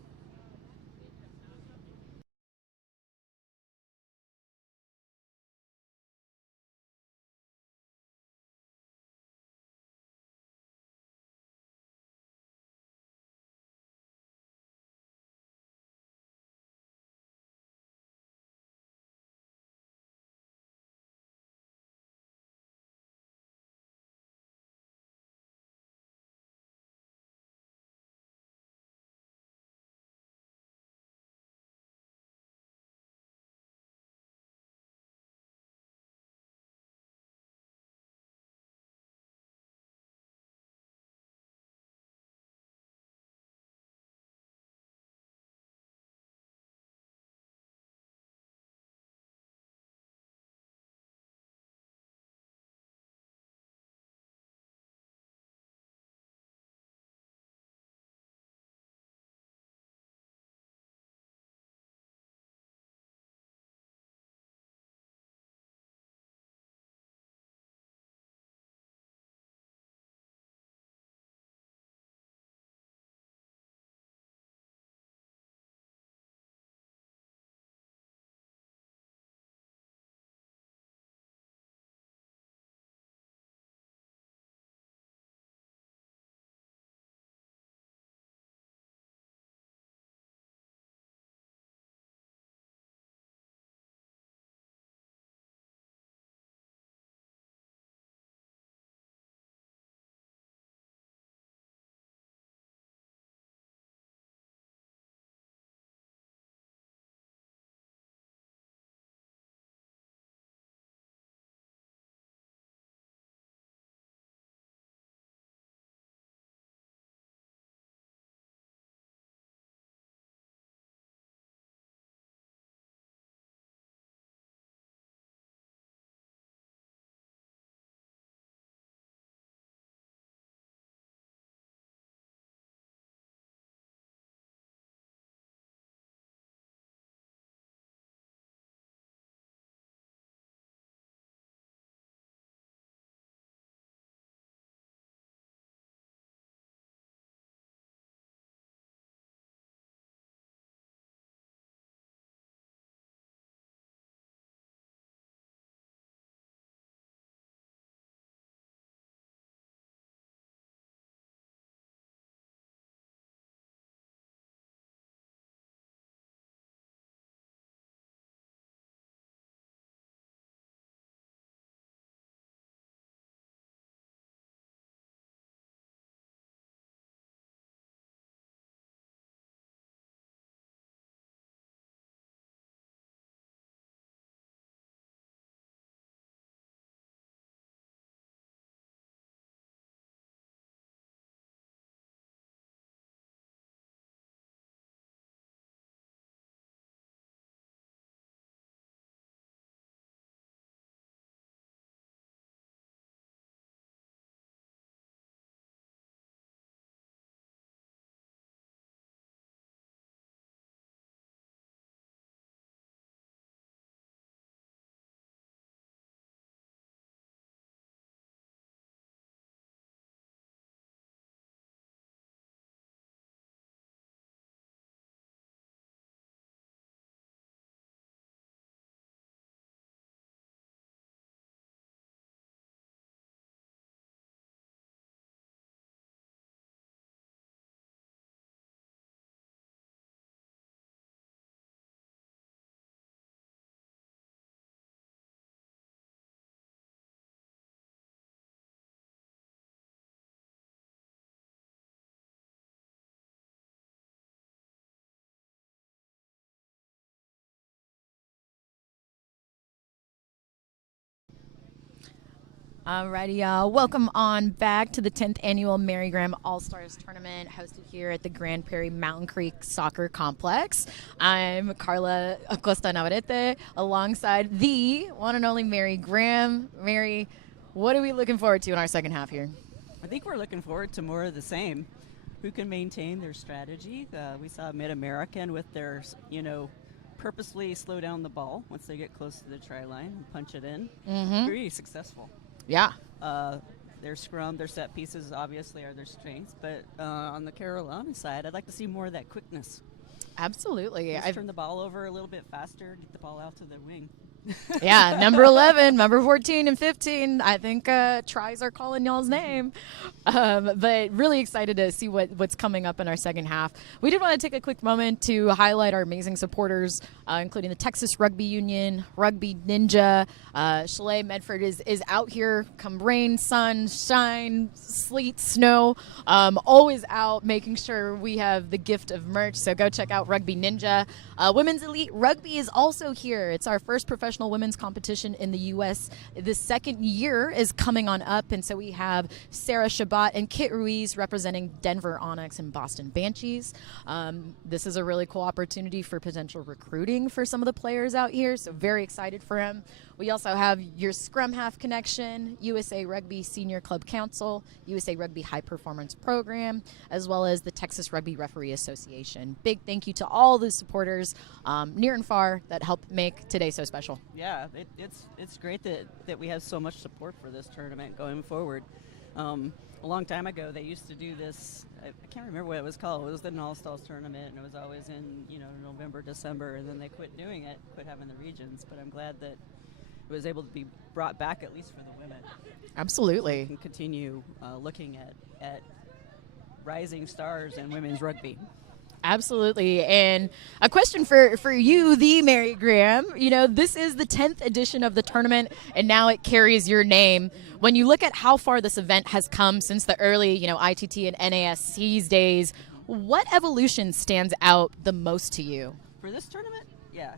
Alrighty, y'all. Welcome on back to the 10th annual Mary Graham Allstars tournament hosted here at the Grand Prairie Mountain Creek Soccer Complex. I'm Carla Acosta Navarrete alongside the one and only Mary Graham. Mary, what are we looking forward to in our second half here? I think we're looking forward to more of the same. Who can maintain their strategy? We saw Mid-American with their, purposely slow down the ball once they get close to the try line and punch it in. Very successful. Yeah. Their scrum, their set pieces obviously are their strengths, but on the Carolina side, I'd like to see more of that quickness. Absolutely. Just turn the ball over a little bit faster, get the ball out to the wing. Yeah, number 11, number 14, and 15. I think tries are calling y'all's name. But really excited to see what's coming up in our second half. We did want to take a quick moment to highlight our amazing supporters, including the Texas Rugby Union, Rugby Ninja. Chalet Medford is out here come rain, sun, shine, sleet, snow. Always out making sure we have the gift of merch. So go check out Rugby Ninja. Women's Elite Rugby is also here. It's our first professional women's competition in the U.S. The second year is coming on up, and so we have Sarah Shabbat and Kit Ruiz representing Denver Onyx and Boston Banshees. This is a really cool opportunity for potential recruiting for some of the players out here, so very excited for them. We also have your Scrum Half Connection, USA Rugby Senior Club Council, USA Rugby High Performance Program, as well as the Texas Rugby Referee Association. Big thank you to all the supporters near and far that help make today so special. Yeah, it's great that we have so much support for this tournament going forward. A long time ago, they used to do this. I can't remember what it was called. It was the Allstars tournament, and it was always in November, December, and then they quit doing it, quit having the regions. But I'm glad that it was able to be brought back, at least for the women. Absolutely. So we can continue looking at rising stars in women's rugby. Absolutely. And a question for you, the Mary Graham. This is the 10th edition of the tournament, and now it carries your name. When you look at how far this event has come since the early, ITT and NASC's days, what evolution stands out the most to you? For this tournament? Yeah.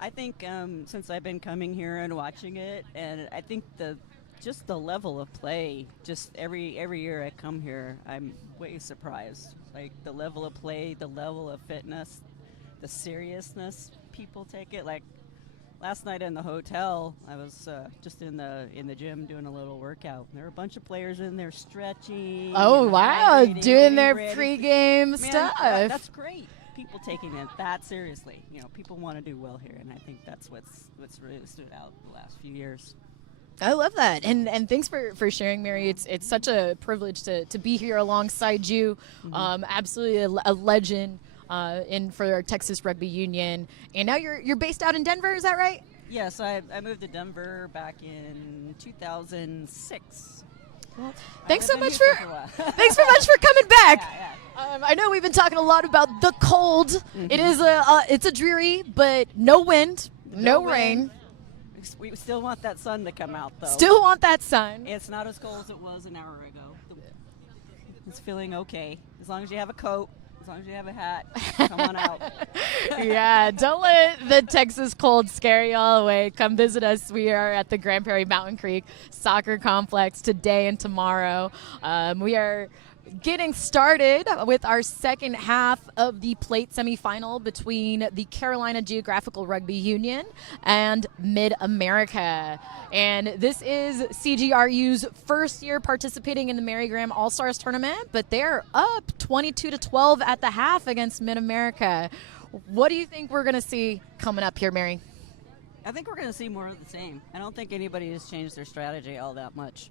I think since I've been coming here and watching it, and I think just the level of play, just every year I come here, I'm way surprised. Like the level of play, the level of fitness, the seriousness people take it. Like last night in the hotel, I was just in the gym doing a little workout. There were a bunch of players in there stretching. Oh wow, doing their ready. pregame Man, stuff. That's great. People taking it that seriously. People want to do well here, and I think that's what's really stood out the last few years. I love that, and thanks for sharing, Mary. It's such a privilege to be here alongside you. Absolutely a legend for our Texas Rugby Union, and now you're based out in Denver. Is that right? Yes, I moved to Denver back in 2006. Well, thanks so much for coming back. Yeah. I know we've been talking a lot about the cold. It is it's a dreary, but no wind, no rain. We still want that sun to come out, though. Still want that sun. It's not as cold as it was an hour ago. It's feeling okay. As long as you have a coat, as long as you have a hat, come on out. Yeah, don't let the Texas cold scare you all away. Come visit us. We are at the Grand Prairie Mountain Creek Soccer Complex today and tomorrow. We are getting started with our second half of the plate semifinal between the Carolina Geographical Rugby Union and Mid-America. And this is CGRU's first year participating in the Mary Graham All-Stars tournament, but they're up 22-12 at the half against Mid-America. What do you think we're going to see coming up here, Mary? I think we're going to see more of the same. I don't think anybody has changed their strategy all that much.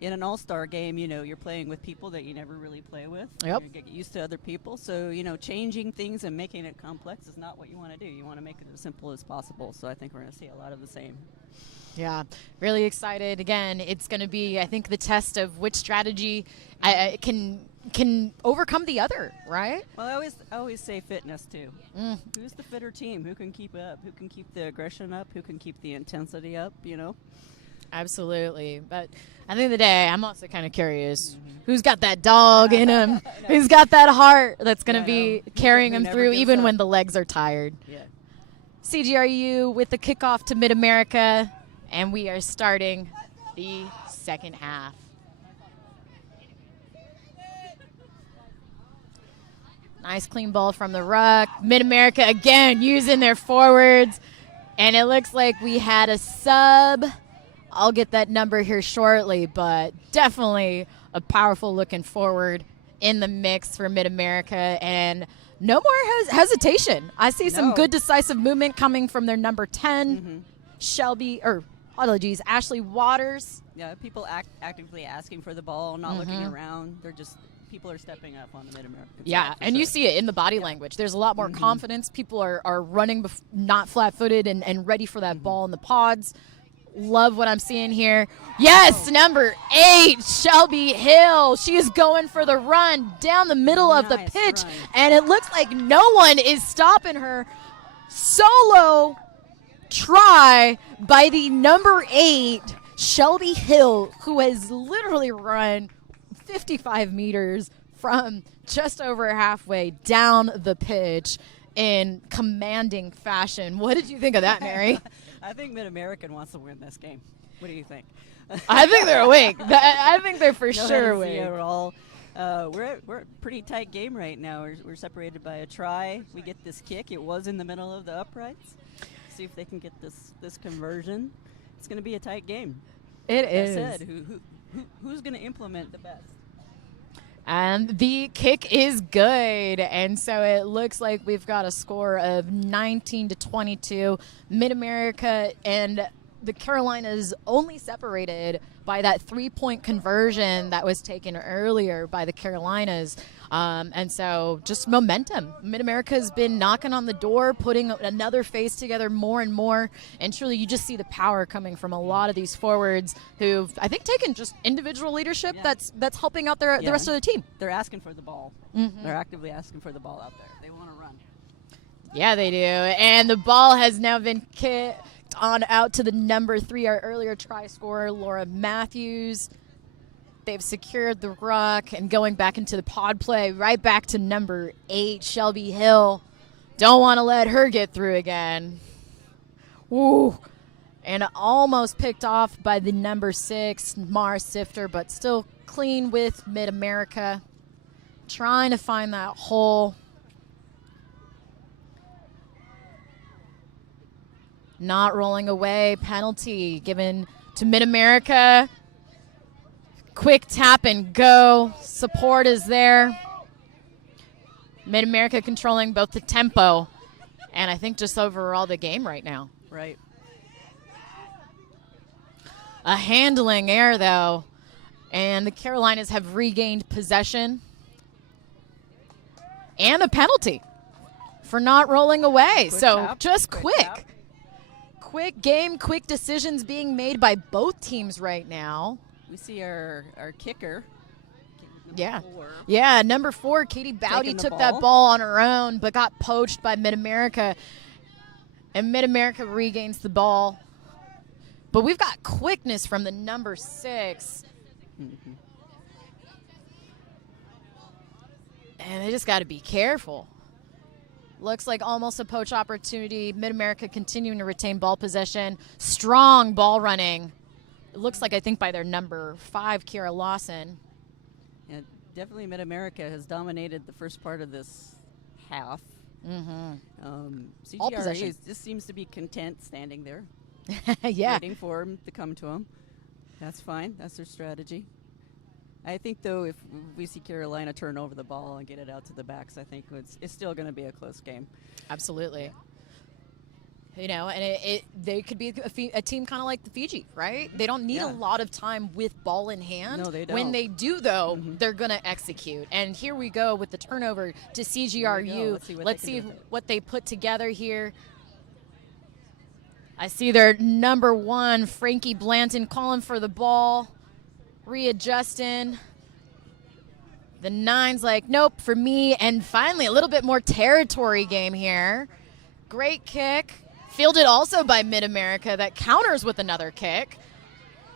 In an all-star game, you're playing with people that you never really play with. Yep. You get used to other people. So, changing things and making it complex is not what you want to do. You want to make it as simple as possible. So I think we're going to see a lot of the same. Yeah, really excited. Again, it's going to be, I think, the test of which strategy can overcome the other, right? Well, I always say fitness, too. Who's the fitter team? Who can keep up? Who can keep the aggression up? Who can keep the intensity up, Absolutely. But at the end of the day, I'm also kind of curious who's got that dog in him, who's got that heart that's going to be carrying him through even when the legs are tired. Yeah. CGRU with the kickoff to Mid-America. And we are starting the second half. Nice clean ball from the ruck. Mid-America again using their forwards. And it looks like we had a sub. I'll get that number here shortly, but definitely a powerful looking forward in the mix for Mid-America. And no more hesitation. I see some good decisive movement coming from their number 10, Ashley Waters. Yeah, people actively asking for the ball, not looking around. They're just, people are stepping up on the Mid-American side. And you see it in the body language. There's a lot more confidence. People are running not flat-footed and ready for that ball in the pods. Love what I'm seeing here. Yes, number 8, Shelby Hill. She is going for the run down the middle of the pitch, and it looks like no one is stopping her. Solo try by the number 8, Shelby Hill, who has literally run 55 meters from just over halfway down the pitch in commanding fashion. What did you think of that, Mary? I think Mid-American wants to win this game. What do you think? I think they're awake. I think they're for sure awake. We're a pretty tight game right now. We're separated by a try. We get this kick. It was in the middle of the uprights. See if they can get this conversion. It's going to be a tight game. It like is. I said, who's going to implement the best? And the kick is good. And so it looks like we've got a score of 19-22. Mid-America and the Carolinas only separated by that 3-point conversion that was taken earlier by the Carolinas. And so just momentum. Mid-America has been knocking on the door, putting another face together more and more. And truly, you just see the power coming from a lot of these forwards who've, I think, taken just individual leadership that's helping out the rest of the team. They're asking for the ball. They're actively asking for the ball out there. They want to run. Yeah, they do. And the ball has now been kicked on out to the number 3, our earlier try scorer, Laura Matthews. They've secured the ruck and going back into the pod play, right back to number 8, Shelby Hill. Don't want to let her get through again. Woo. And almost picked off by the number 6, Mara Sifter, but still clean with Mid-America. Trying to find that hole. Not rolling away. Penalty given to Mid-America. Quick tap and go. Support is there. Mid-America controlling both the tempo and I think just overall the game right now. Right. A handling error, though, and the Carolinas have regained possession. And a penalty for not rolling away. Quick game, quick decisions being made by both teams right now. We see our kicker. Number 4, Katie Bowdy took that ball on her own, but got poached by Mid-America. And Mid-America regains the ball. But we've got quickness from the number 6. And they just got to be careful. Looks like almost a poach opportunity. Mid-America continuing to retain ball possession. Strong ball running. It looks like, I think, by their number 5, Kiara Lawson. Yeah, definitely Mid-America has dominated the first part of this half. CGRU just seems to be content standing there. Waiting for him to come to him. That's fine. That's their strategy. I think, though, if we see Carolina turn over the ball and get it out to the backs, I think it's still going to be a close game. Absolutely. You know, and they could be a team kind of like the Fiji, right? They don't need a lot of time with ball in hand. No, they don't. When they do, though, they're going to execute. And here we go with the turnover to CGRU. Let's see what they put together here. I see their number 1, Frankie Blanton, calling for the ball, readjusting. The 9's like, nope, for me. And finally, a little bit more territory game here. Great kick. Fielded also by Mid-America that counters with another kick.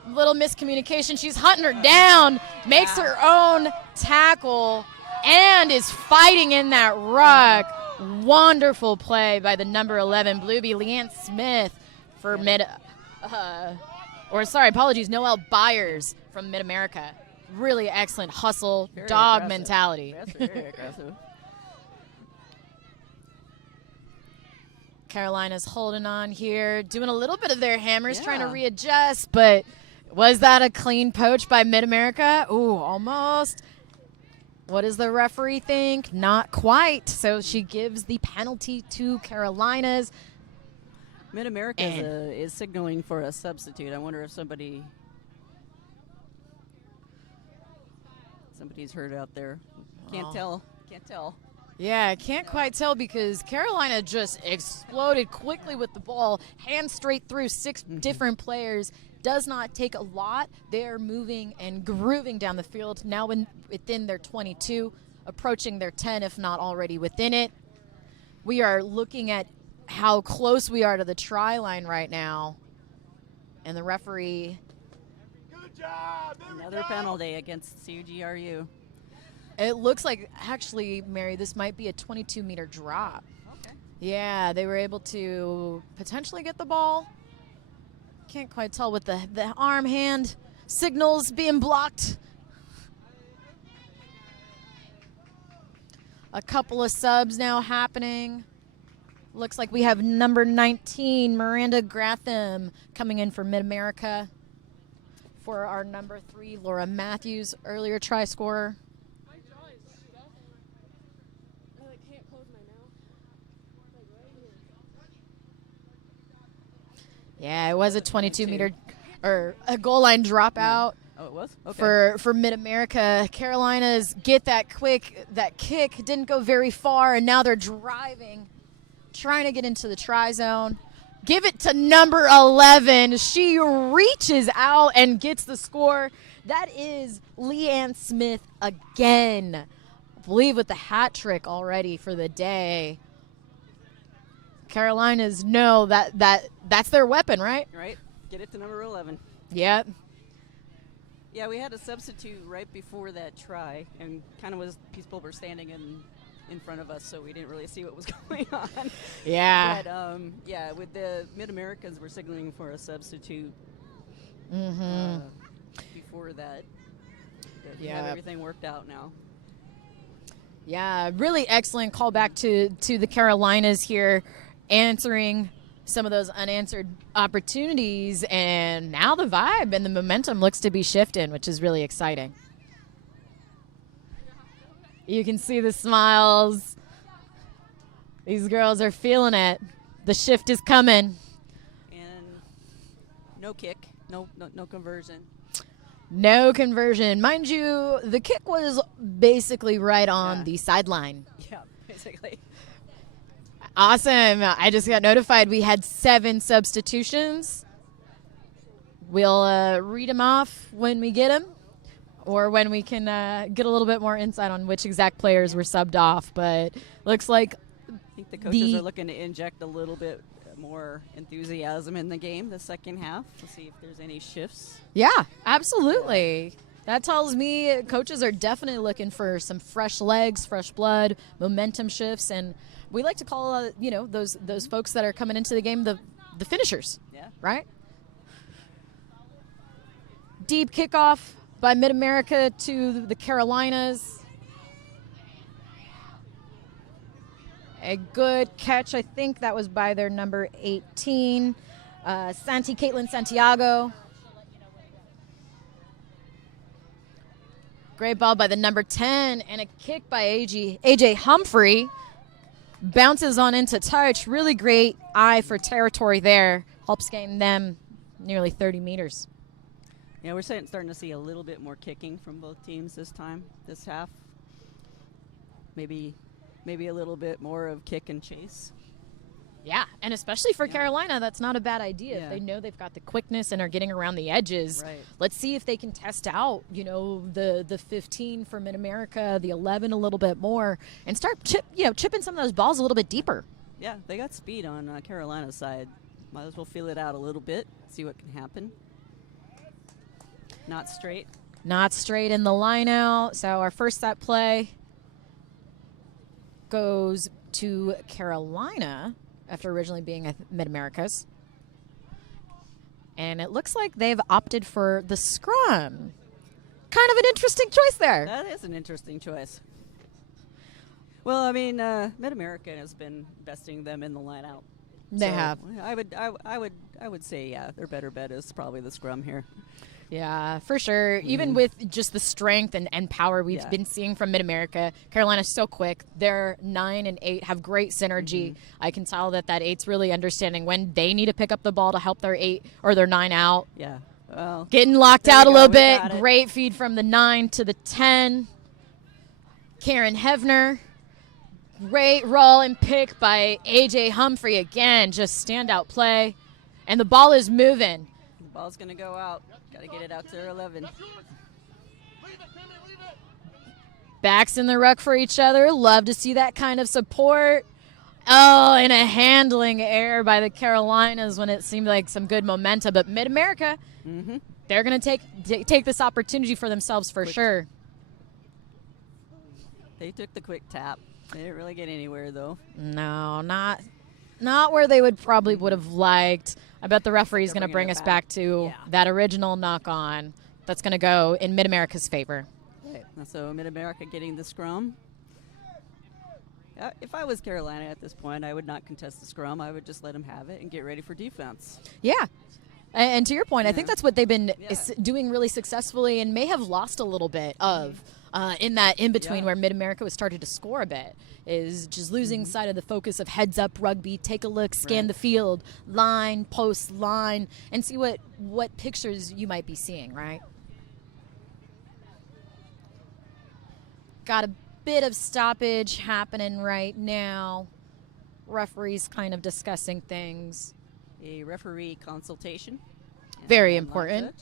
Little miscommunication. She's hunting her down, makes her own tackle, and is fighting in that ruck. Wonderful play by the number 11 Bluebee, Leanne Smith, for or sorry, apologies, Noelle Byers from Mid-America. Really excellent hustle, Very dog aggressive. mentality. That's very aggressive. Carolina's holding on here, doing a little bit of their hammers, trying to Yeah. readjust, but was that a clean poach by Mid-America? Ooh, almost. What does the referee think? Not quite. So she gives the penalty to Carolina's. Mid-America is signaling for a substitute. I wonder if somebody's hurt out there. Can't tell. Yeah, I can't quite tell because Carolina just exploded quickly with the ball, hands straight through 6 different players. Does not take a lot. They're moving and grooving down the field, now within their 22, approaching their 10, if not already within it. We are looking at how close we are to the try line right now. And the referee, Good job. There we Another go. penalty against CGRU. it looks like, actually, Mary, this might be a 22-meter drop. Okay. Yeah, they were able to potentially get the ball. Can't quite tell with the arm hand signals being blocked. A couple of subs now happening. Looks like we have number 19, Miranda Gratham, coming in for Mid-America. For our number 3, Laura Matthews, earlier try scorer. Yeah, it was a 22-meter or a goal line dropout. Oh, it was? Okay. For Mid-America. Carolina's get that kick didn't go very far, and now they're driving, trying to get into the try zone. Give it to number 11. She reaches out and gets the score. That is Leanne Smith again. I believe with the hat trick already for the day. Carolinas know that's their weapon, right? Right. Get it to number 11. Yep. Yeah, we had a substitute right before that try, and kind of people were standing in front of us, so we didn't really see what was going on. Yeah. But yeah, with the Mid-Americans, we're signaling for a substitute. Before that, we have Yeah. everything worked out now. Yeah, really excellent callback to the Carolinas here, answering some of those unanswered opportunities, and now the vibe and the momentum looks to be shifting, which is really exciting. You can see the smiles. These girls are feeling it. The shift is coming. And no kick, no conversion. No conversion. Mind you, the kick was basically right on Yeah. the sideline. Yeah, basically. Awesome. I just got notified we had 7 substitutions. We'll read them off when we get them, or when we can get a little bit more insight on which exact players were subbed off. But looks like I think the coaches are looking to inject a little bit more enthusiasm in the game the second half. We'll see if there's any shifts. yeah, absolutely. That tells me coaches are definitely looking for some fresh legs, fresh blood, momentum shifts, and we like to call those folks that are coming into the game the finishers. Yeah. Right? Deep kickoff by Mid-America to the Carolinas. A good catch, I think that was by their number 18, Caitlin Santiago. Great ball by the number 10, and a kick by AJ Humphrey. Bounces on into touch. Really great eye for territory there. Helps gain them nearly 30 meters. Yeah, we're starting to see a little bit more kicking from both teams this half. Maybe a little bit more of kick and chase. Yeah, and especially for Carolina, that's not a bad idea. Yeah. If they know they've got the quickness and are getting around the edges. Right. Let's see if they can test out, the 15 for Mid-America, the 11 a little bit more, and start chipping some of those balls a little bit deeper. Yeah, they got speed on Carolina's side. Might as well feel it out a little bit, see what can happen. Not straight. Not straight in the line out. So our first set play goes to Carolina after originally being at Mid-America's. And it looks like they've opted for the scrum. Kind of an interesting choice there. That is an interesting choice. Well, I mean, Mid-America has been investing them in the line out. They have. I would say, yeah, their better bet is probably the scrum here. Yeah, for sure. Even with just the strength and power we've been seeing from Mid-America, Carolina's so quick. Their 9 and 8 have great synergy. I can tell that 8's really understanding when they need to pick up the ball to help their 8 or their 9 out. Yeah. Well, getting locked out a little bit. Great feed from the 9 to the 10. Karen Hevner. Great roll and pick by A.J. Humphrey again. Just standout play. And the ball is moving. The ball's going to go out. Got to get it out to 11. Backs in the ruck for each other. Love to see that kind of support. Oh, and a handling error by the Carolinas when it seemed like some good momentum. But Mid-America, they're going to take this opportunity for themselves for sure. They took the quick tap. They didn't really get anywhere, though. No, not where they would have liked. I bet the referee's going to bring us back to that original knock-on that's going to go in Mid-America's favor. Right. So Mid-America getting the scrum. If I was Carolina at this point, I would not contest the scrum. I would just let them have it and get ready for defense. Yeah. And to your point, I think that's what they've been doing really successfully and may have lost a little bit of in that in-between where Mid-America was starting to score a bit, is just losing sight of the focus of heads-up rugby, take a look, scan the field, line, post, line, and see what pictures you might be seeing, right? Got a bit of stoppage happening right now. Referees kind of discussing things. A referee consultation. Very important.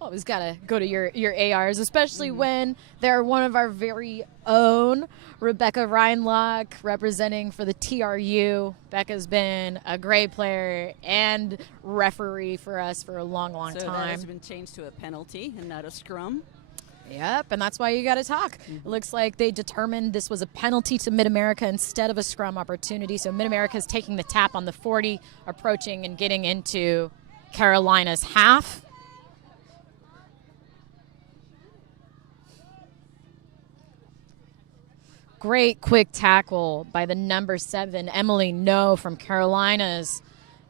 Always got to go to your ARs, especially when they're one of our very own, Rebecca Reinlock, representing for the TRU. Becca's been a great player and referee for us for a long, long time. So that has been changed to a penalty and not a scrum. Yep, and that's why you got to talk. It looks like they determined this was a penalty to Mid-America instead of a scrum opportunity. So Mid-America is taking the tap on the 40, approaching and getting into Carolina's half. Great quick tackle by the number 7, Emily No from Carolinas.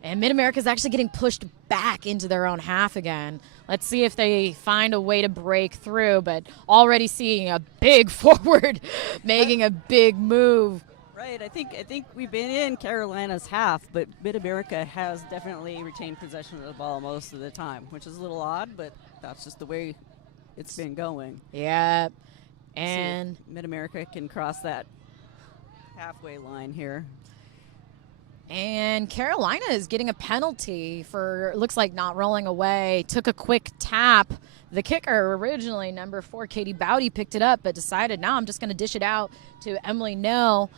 And Mid-America is actually getting pushed back into their own half again. Let's see if they find a way to break through, but already seeing a big forward making a big move. Right, I think we've been in Carolina's half, but Mid-America has definitely retained possession of the ball most of the time, which is a little odd, but that's just the way it's been going. Yeah. And Mid-America can cross that halfway line here. And Carolina is getting a penalty for, looks like, not rolling away. Took a quick tap. The kicker originally, number 4, Katie Bowdy, picked it up, but decided, now I'm just going to dish it out to Emily No.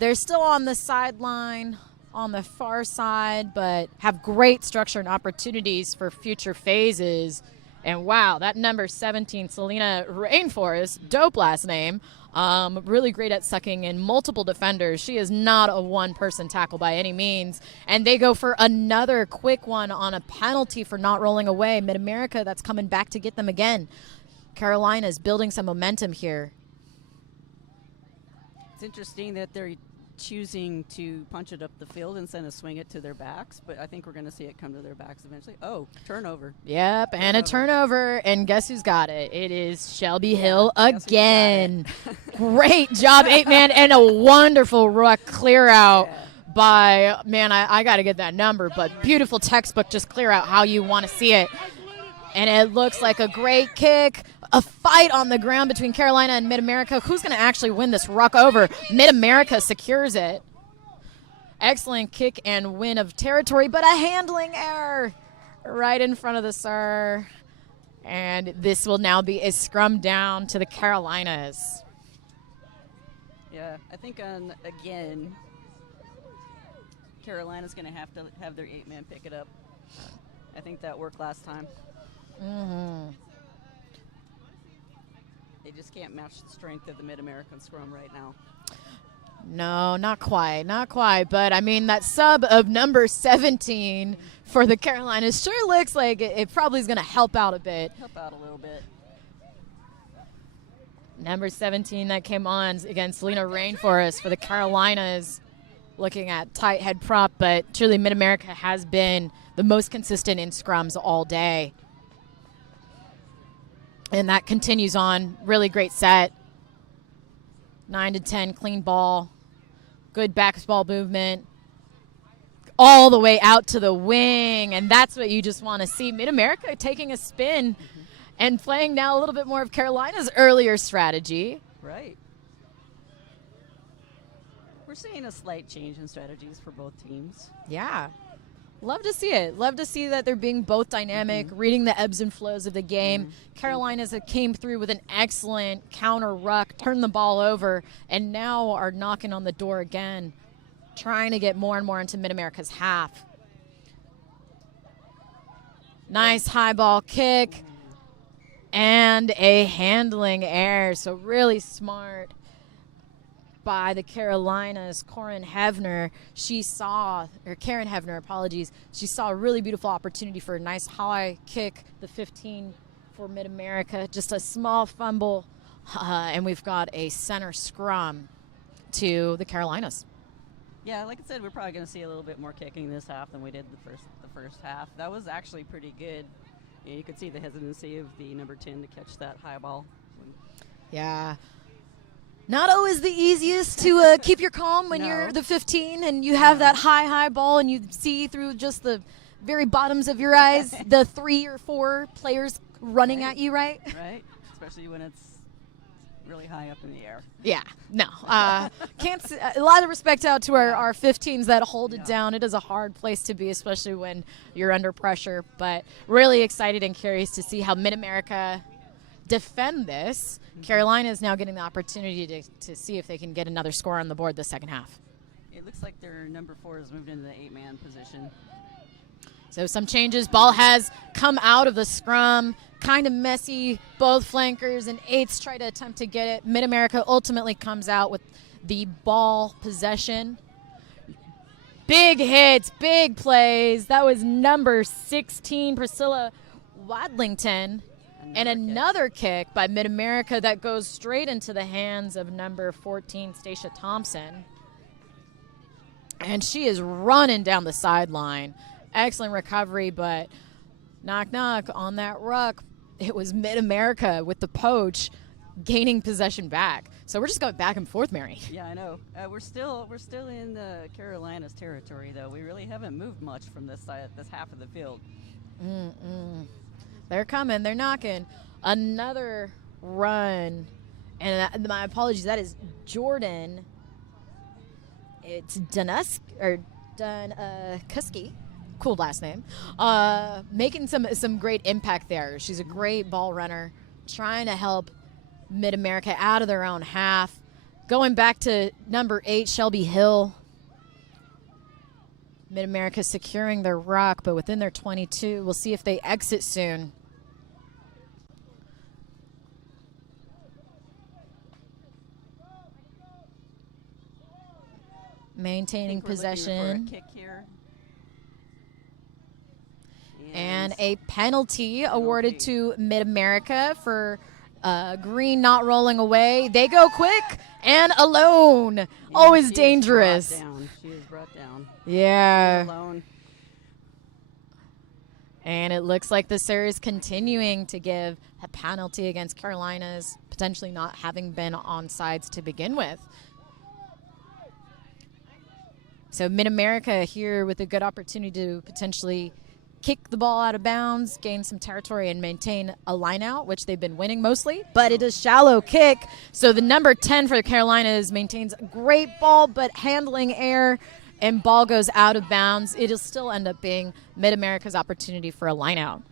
They're still on the sideline on the far side, but have great structure and opportunities for future phases. And wow, that number 17, Selena Rainforest, dope last name, really great at sucking in multiple defenders. She is not a one-person tackle by any means. And they go for another quick one on a penalty for not rolling away. Mid-America, that's coming back to get them again. Carolina's building some momentum here. It's interesting that they're choosing to punch it up the field instead of swing it to their backs, but I think we're going to see it come to their backs eventually. Oh, turnover. Yep, and a turnover, and guess who's got it? It is Shelby Hill again. Great job, 8-man, and a wonderful ruck clear out by, man, I got to get that number, but beautiful textbook, just clear out how you want to see it. And it looks like a great kick. A fight on the ground between Carolina and Mid-America. Who's going to actually win this ruck over? Mid-America secures it. Excellent kick and win of territory, but a handling error right in front of the sir. And this will now be a scrum down to the Carolinas. Yeah, I think again, Carolina's going to have their 8-man pick it up. I think that worked last time. They just can't match the strength of the Mid-American scrum right now. No, not quite. But, I mean, that sub of number 17 for the Carolinas sure looks like it probably is going to help out a bit. Help out a little bit. Number 17 that came on against Lena Rainforest for the Carolinas, looking at tight head prop, but truly Mid-America has been the most consistent in scrums all day. And that continues on. Really great set. 9-10, clean ball. Good basketball movement. All the way out to the wing, and that's what you just want to see. Mid-America taking a spin and playing now a little bit more of Carolina's earlier strategy. Right. We're seeing a slight change in strategies for both teams. Yeah. Love to see it. Love to see that they're being both dynamic, reading the ebbs and flows of the game. Carolinas that came through with an excellent counter ruck, turned the ball over, and now are knocking on the door again, trying to get more and more into Mid-America's half. Nice high ball kick and a handling error. So really smart by the Carolinas. Karen Hefner, she saw a really beautiful opportunity for a nice high kick, the 15 for Mid-America. Just a small fumble, and we've got a center scrum to the Carolinas. Yeah, like I said, we're probably going to see a little bit more kicking this half than we did the first half. That was actually pretty good. Yeah, you could see the hesitancy of the number 10 to catch that high ball. Yeah. Not always the easiest to keep your calm when you're the 15 and you have that high ball and you see through just the very bottoms of your eyes the 3 or 4 players running at you, right? Right, especially when it's really high up in the air. Yeah, no. Can't. A lot of respect out to our 15s that hold it down. It is a hard place to be, especially when you're under pressure. But really excited and curious to see how Mid-America defend this. Carolina is now getting the opportunity to see if they can get another score on the board the second half. It looks like their number 4 has moved into the 8-man position. So some changes. Ball has come out of the scrum. Kind of messy. Both flankers and 8s try to attempt to get it. Mid-America ultimately comes out with the ball possession. Big hits, big plays. That was number 16, Priscilla Wadlington. And another kick by Mid-America that goes straight into the hands of number 14, Stacia Thompson. And she is running down the sideline. Excellent recovery, but knock on that ruck. It was Mid-America with the poach gaining possession back. So we're just going back and forth, Mary. Yeah, I know. We're still in the Carolinas territory, though. We really haven't moved much from this half of the field. They're coming. They're knocking. Another run. And my apologies. That is Jordan. It's Dunuski. Cool last name. Making some great impact there. She's a great ball runner. Trying to help Mid-America out of their own half. Going back to number 8, Shelby Hill. Mid-America securing their ruck, but within their 22. We'll see if they exit soon. Maintaining possession. For a kick here. And a penalty awarded to Mid-America for Green not rolling away. They go quick and alone. Yeah, always dangerous. She is brought down. Yeah. Alone. And it looks like the series continuing to give a penalty against Carolinas, potentially not having been on sides to begin with. So Mid-America here with a good opportunity to potentially kick the ball out of bounds, gain some territory, and maintain a line out, which they've been winning mostly. But it is shallow kick. So the number 10 for the Carolinas maintains a great ball, but handling error, and ball goes out of bounds. It'll still end up being Mid-America's opportunity for a line out.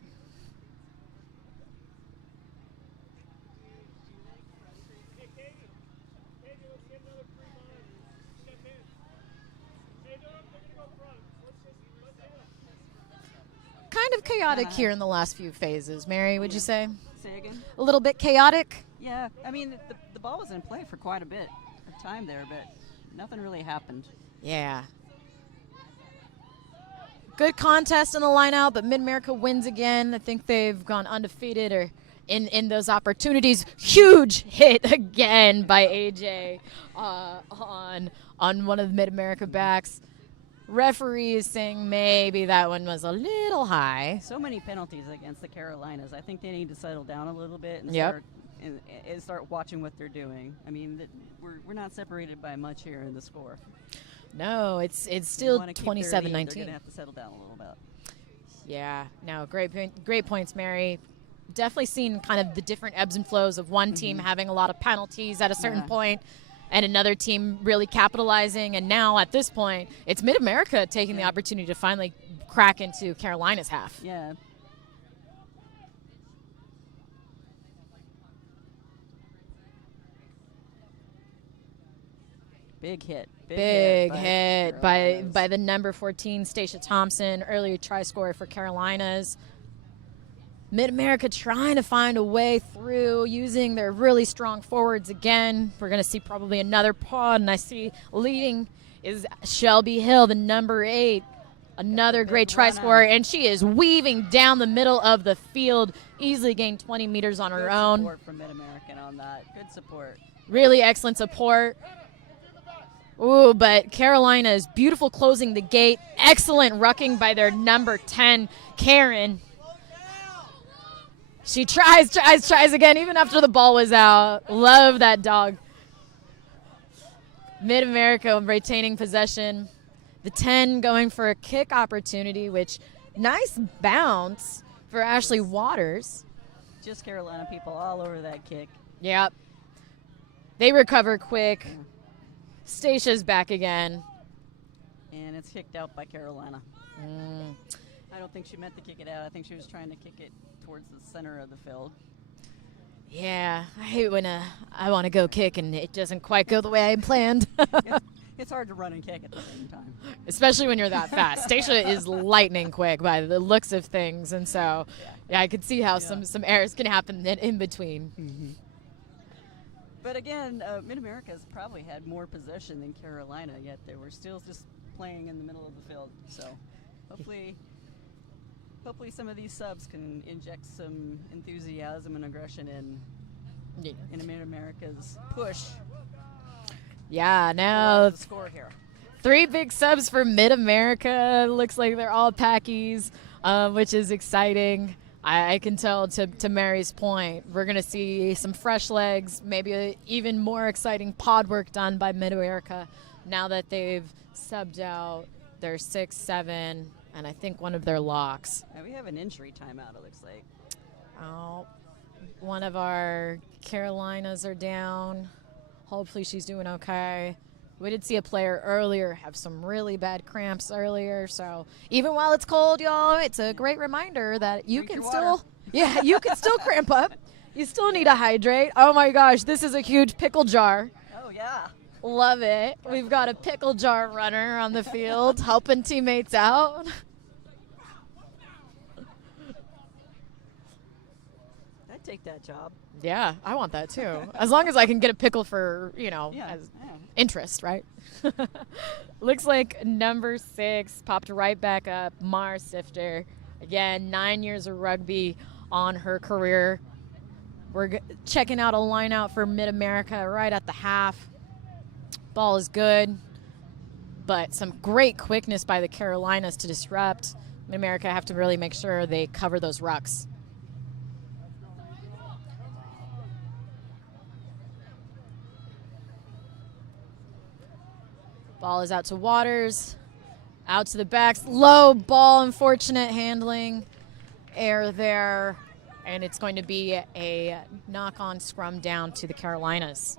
Kind of chaotic here in the last few phases. Mary, would you say? Say again? A little bit chaotic? Yeah. I mean, the ball was in play for quite a bit of time there, but nothing really happened. Yeah. Good contest in the line-out, but Mid-America wins again. I think they've gone undefeated or in those opportunities. Huge hit again by AJ on one of the Mid-America backs. Referee is saying maybe that one was a little high. So many penalties against the Carolinas. I think they need to settle down a little bit and Yep. start watching what they're doing. I mean, we're not separated by much here in the score. No, it's They still wanna keep their lead, 27-19. They're going to have to settle down a little bit. Yeah, no, great points, Mary. Definitely seen kind of the different ebbs and flows of one team having a lot of penalties at a certain point and another team really capitalizing. And now at this point, it's Mid-America taking the opportunity to finally crack into Carolina's half. Yeah. Big hit. Big hit by Carolinas. the number 14, Stacia Thompson, early try scorer for Carolinas. Mid-America trying to find a way through using their really strong forwards again. We're going to see probably another pod, and I see leading is Shelby Hill, the number 8, another great try scorer, and she is weaving down the middle of the field, easily gained 20 meters on her Good own. support from Mid-American on that. Good support. Really excellent support. Ooh, but Carolina is beautiful closing the gate. Excellent rucking by their number 10, Karen. She tries again, even after the ball was out. Love that dog. Mid-America retaining possession. The 10 going for a kick opportunity, which nice bounce for Ashley Waters. Just Carolina people all over that kick. Yep. They recover quick. Stacia's back again. And it's kicked out by Carolina. I don't think she meant to kick it out. I think she was trying to kick it towards the center of the field. Yeah, I hate when I want to go kick and it doesn't quite go the way I planned. It's hard to run and kick at the same time. Especially when you're that fast. Stacia is lightning quick by the looks of things, and so yeah, I could see how some errors can happen in between. But again, Mid-America has probably had more possession than Carolina, yet they were still just playing in the middle of the field. So hopefully some of these subs can inject some enthusiasm and aggression in Mid-America's push. Yeah, to now rise the score here. 3 big subs for Mid-America. Looks like they're all Packies, which is exciting. I can tell to Mary's point, we're going to see some fresh legs, maybe even more exciting pod work done by Mid-America now that they've subbed out their 6, 7, and I think one of their locks. And we have an injury timeout, it looks like. Oh, one of our Carolinas are down. Hopefully she's doing okay. We did see a player earlier have some really bad cramps earlier, so even while it's cold, y'all, it's a great reminder that you Drink can your water. you can still cramp up. You still need to hydrate. Oh my gosh, this is a huge pickle jar. Oh, yeah. Love it. We've got a pickle jar runner on the field helping teammates out. I'd take that job. Yeah, I want that too. As long as I can get a pickle for, Yeah. as interest, right? Looks like number 6 popped right back up, Mars Sifter. Again, 9 years of rugby on her career. We're checking out a line out for Mid-America right at the half. Ball is good, but some great quickness by the Carolinas to disrupt. Mid-America have to really make sure they cover those rucks. Ball is out to Waters, out to the backs, low ball, unfortunate handling, air there, and it's going to be a knock-on scrum down to the Carolinas.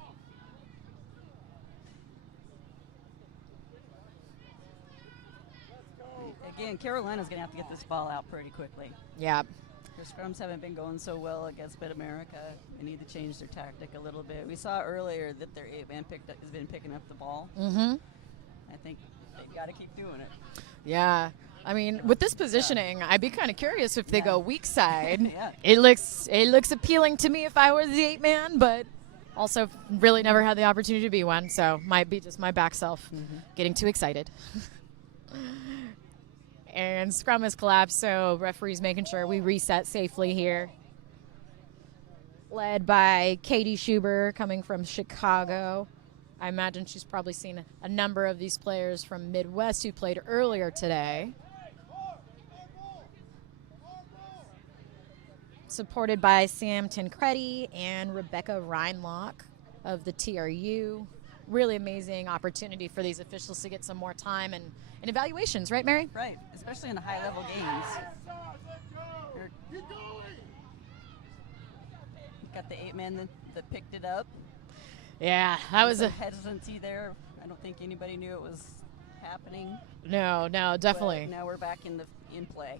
Again, Carolina's going to have to get this ball out pretty quickly. Yeah. Their scrums haven't been going so well against Mid-America. They need to change their tactic a little bit. We saw earlier that their 8-man has been picking up the ball. Mm-hmm. I think they've got to keep doing it. Yeah. I mean, with this positioning, I'd be kind of curious if they go weak side. Yeah. It looks appealing to me if I were the 8-man, but Also, really never had the opportunity to be one, so might be just my back self getting too excited. And scrum has collapsed, so referee's making sure we reset safely here. Led by Katie Schuber coming from Chicago. I imagine she's probably seen a number of these players from Midwest who played earlier today. Supported by Sam Tancredi and Rebecca Reinlock of the TRU. Really amazing opportunity for these officials to get some more time and evaluations, right, Mary? Right, especially in the high-level games. Got the 8-man that picked it up. Yeah, that was a hesitancy there. I don't think anybody knew it was happening. No, definitely. But now we're back in play.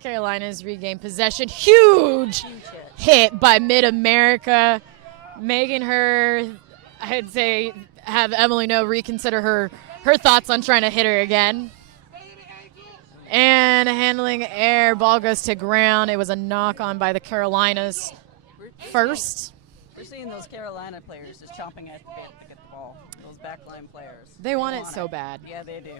Carolina's regained possession. Huge hit by Mid-America, making her, I'd say, have Emily No reconsider her thoughts on trying to hit her again. And handling air, ball goes to ground. It was a knock on by the Carolinas first. We're seeing those Carolina players just chomping at the bit to get the ball. Those backline players. They want it so bad. Yeah, they do.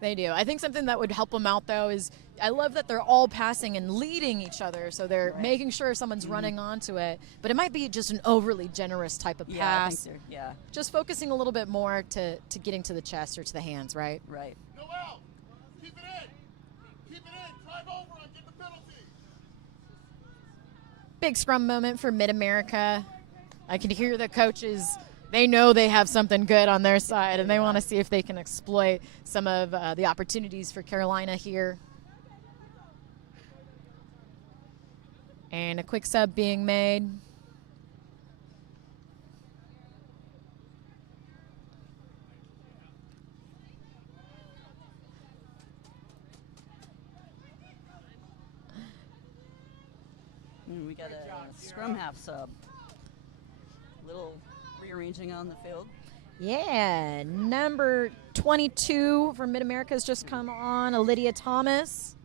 They do. I think something that would help them out, though, is I love that they're all passing and leading each other, so they're making sure someone's running onto it. But it might be just an overly generous type of pass. I think yeah. Just focusing a little bit more to getting to the chest or to the hands, right? Right. Noel, keep it in. Keep it in. Drive over and get the penalty. Big scrum moment for Mid-America. I can hear the coaches. They know they have something good on their side, and they want to see if they can exploit some of the opportunities for Carolina here. And a quick sub being made. We got a scrum half sub. Little rearranging on the field. Yeah, number 22 for Mid-America has just come on, Lydia Thomas.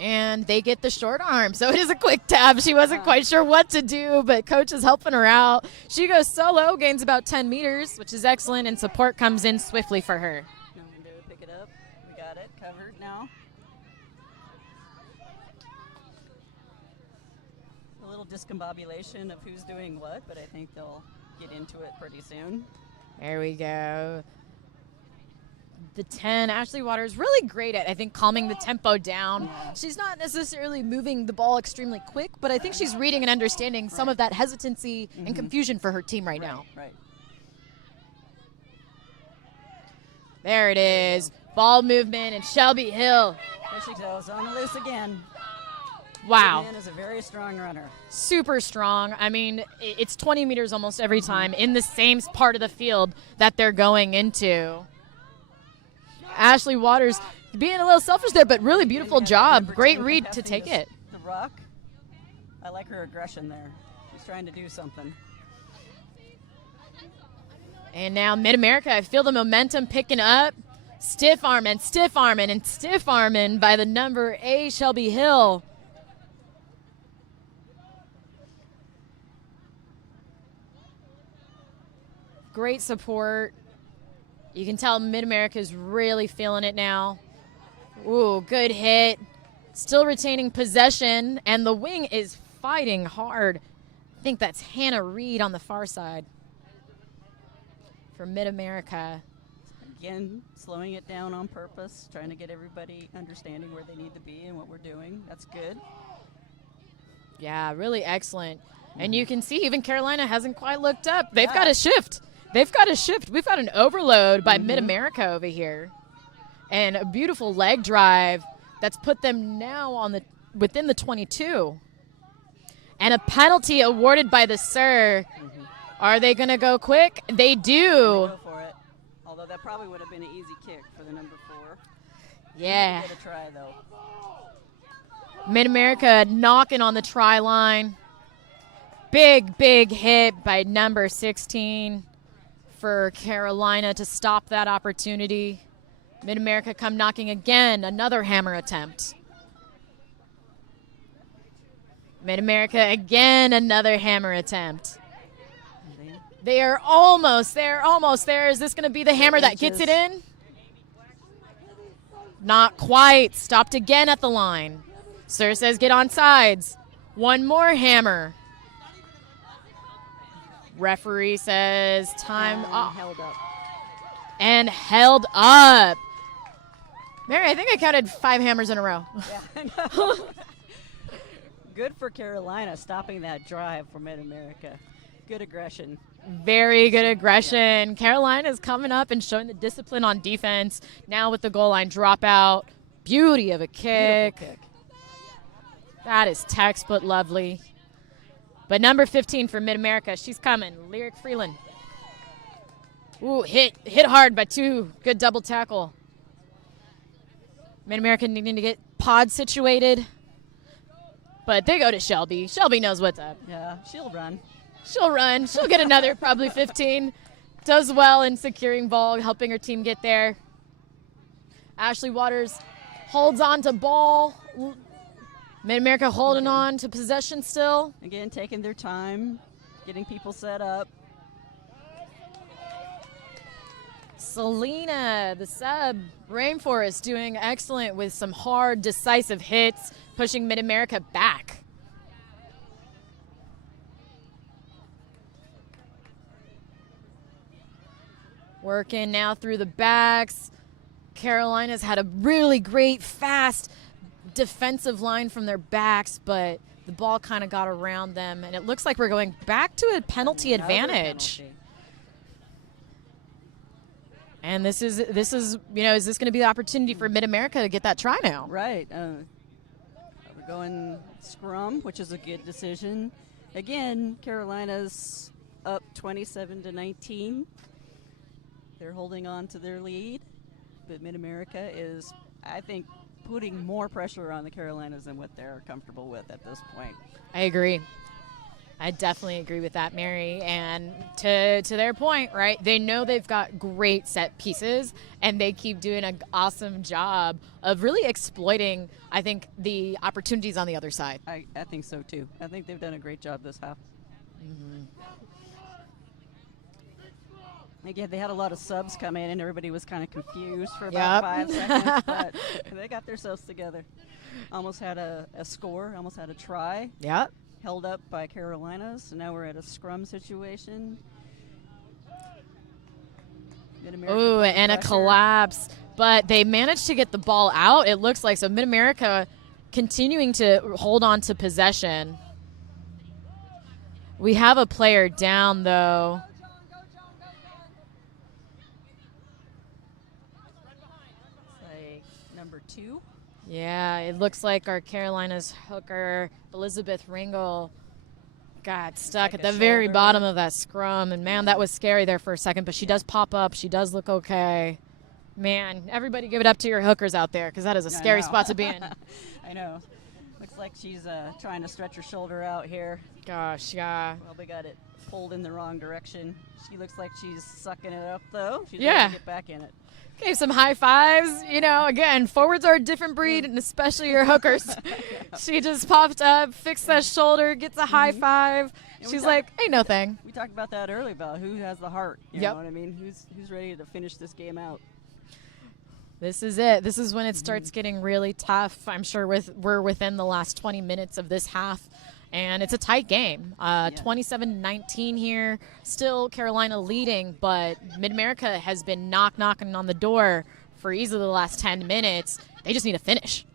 And they get the short arm, so it is a quick tap. She wasn't quite sure what to do, but coach is helping her out. She goes solo, gains about 10 meters, which is excellent, and support comes in swiftly for her. No window to pick it up. We got it covered now. A little discombobulation of who's doing what, but I think they'll get into it pretty soon. There we go. The 10, Ashley Waters, really great at, I think, calming the tempo down. Yeah. She's not necessarily moving the ball extremely quick, but I think she's reading and understanding some of that hesitancy and confusion for her team right now. Right. There it is. Ball movement, and Shelby Hill. There she goes, on the loose again. Wow. Man is a very strong runner. Super strong. I mean, it's 20 meters almost every time in the same part of the field that they're going into. Ashley Waters being a little selfish there, but really beautiful job. Great read to take it. The rock. I like her aggression there. She's trying to do something. And now Mid-America, I feel the momentum picking up. Stiff arming by the number 8, Shelby Hill. Great support. You can tell Mid-America is really feeling it now. Ooh, good hit. Still retaining possession, and the wing is fighting hard. I think that's Hannah Reed on the far side for Mid-America. Again, slowing it down on purpose, trying to get everybody understanding where they need to be and what we're doing. That's good. Yeah, really excellent. And you can see even Carolina hasn't quite looked up. They've got to shift. We've got an overload by Mid-America over here. And a beautiful leg drive that's put them now within the 22. And a penalty awarded by the Sir. Are they going to go quick? They do. Go for it. Although that probably would have been an easy kick for the number 4. Yeah. Get a try, though. Mid-America knocking on the try line. Big hit by number 16 for Carolina to stop that opportunity. Mid-America come knocking again, another hammer attempt. Mid-America again, another hammer attempt. They are almost there, almost there. Is this going to be the hammer that gets it in? Not quite. Stopped again at the line. Sir says get on sides. One more hammer. Referee says time off. Held up. And held up. Mary, I think I counted 5 hammers in a row. Yeah. Good for Carolina stopping that drive for Mid-America. Good aggression. Very good aggression. Carolina's coming up and showing the discipline on defense. Now with the goal line dropout. Beauty of a kick. Beautiful kick. That is textbook lovely. But number 15 for Mid-America, she's coming. Lyric Freeland. Ooh, hit hard by 2. Good double tackle. Mid-America needing to get pod situated. But they go to Shelby. Shelby knows what's up. Yeah, she'll run. She'll run. She'll get another probably 15. Does well in securing ball, helping her team get there. Ashley Waters holds on to ball. Mid-America holding on to possession still. Again, taking their time, getting people set up. Selena, the sub, Rainforest doing excellent with some hard, decisive hits, pushing Mid-America back. Working now through the backs. Carolina's had a really great, fast defensive line from their backs, but the ball kind of got around them, and it looks like we're going back to a penalty advantage. Penalty. And this is you know, is this going to be the opportunity for Mid-America to get that try now? Right. We're going scrum, which is a good decision. Again, Carolina's up 27-19. They're holding on to their lead, but Mid-America is, I think, putting more pressure on the Carolinas than what they're comfortable with at this point. I agree. I definitely agree with that, Mary. And to their point, right, they know they've got great set pieces, and they keep doing an awesome job of really exploiting, I think, the opportunities on the other side. I think so, too. I think they've done a great job this half. Mm-hmm. Again, they had a lot of subs come in, and everybody was kind of confused for about 5 seconds, but they got themselves together. Almost had a score, almost had a try. Yep. Held up by Carolina, so now we're at a scrum situation. Ooh, and a collapse. But they managed to get the ball out, it looks like. So Mid-America continuing to hold on to possession. We have a player down, though. Like number 2. Yeah, it looks like our Carolina's hooker, Elizabeth Ringel, got stuck at the very shoulder. bottom of that scrum. And, man, that was scary there for a second. But she does pop up. She does look okay. Man, everybody give it up to your hookers out there, because that is a scary spot to be in. I know. Looks like she's trying to stretch her shoulder out here. Gosh, yeah. Well, they got it pulled in the wrong direction. She looks like she's sucking it up, though. She's Yeah. ready to get back in it. Gave some high fives. You know, again, forwards are a different breed, and especially your hookers. She just popped up, fixed that shoulder, gets a high five. And She's like, ain't no thing. We talked about that earlier, about who has the heart. You know what I mean? Who's ready to finish this game out? This is it. This is when it starts getting really tough. I'm sure we're within the last 20 minutes of this half, and it's a tight game. 27-19 here. Still Carolina leading, but Mid-America has been knocking on the door for easily the last 10 minutes. They just need to finish.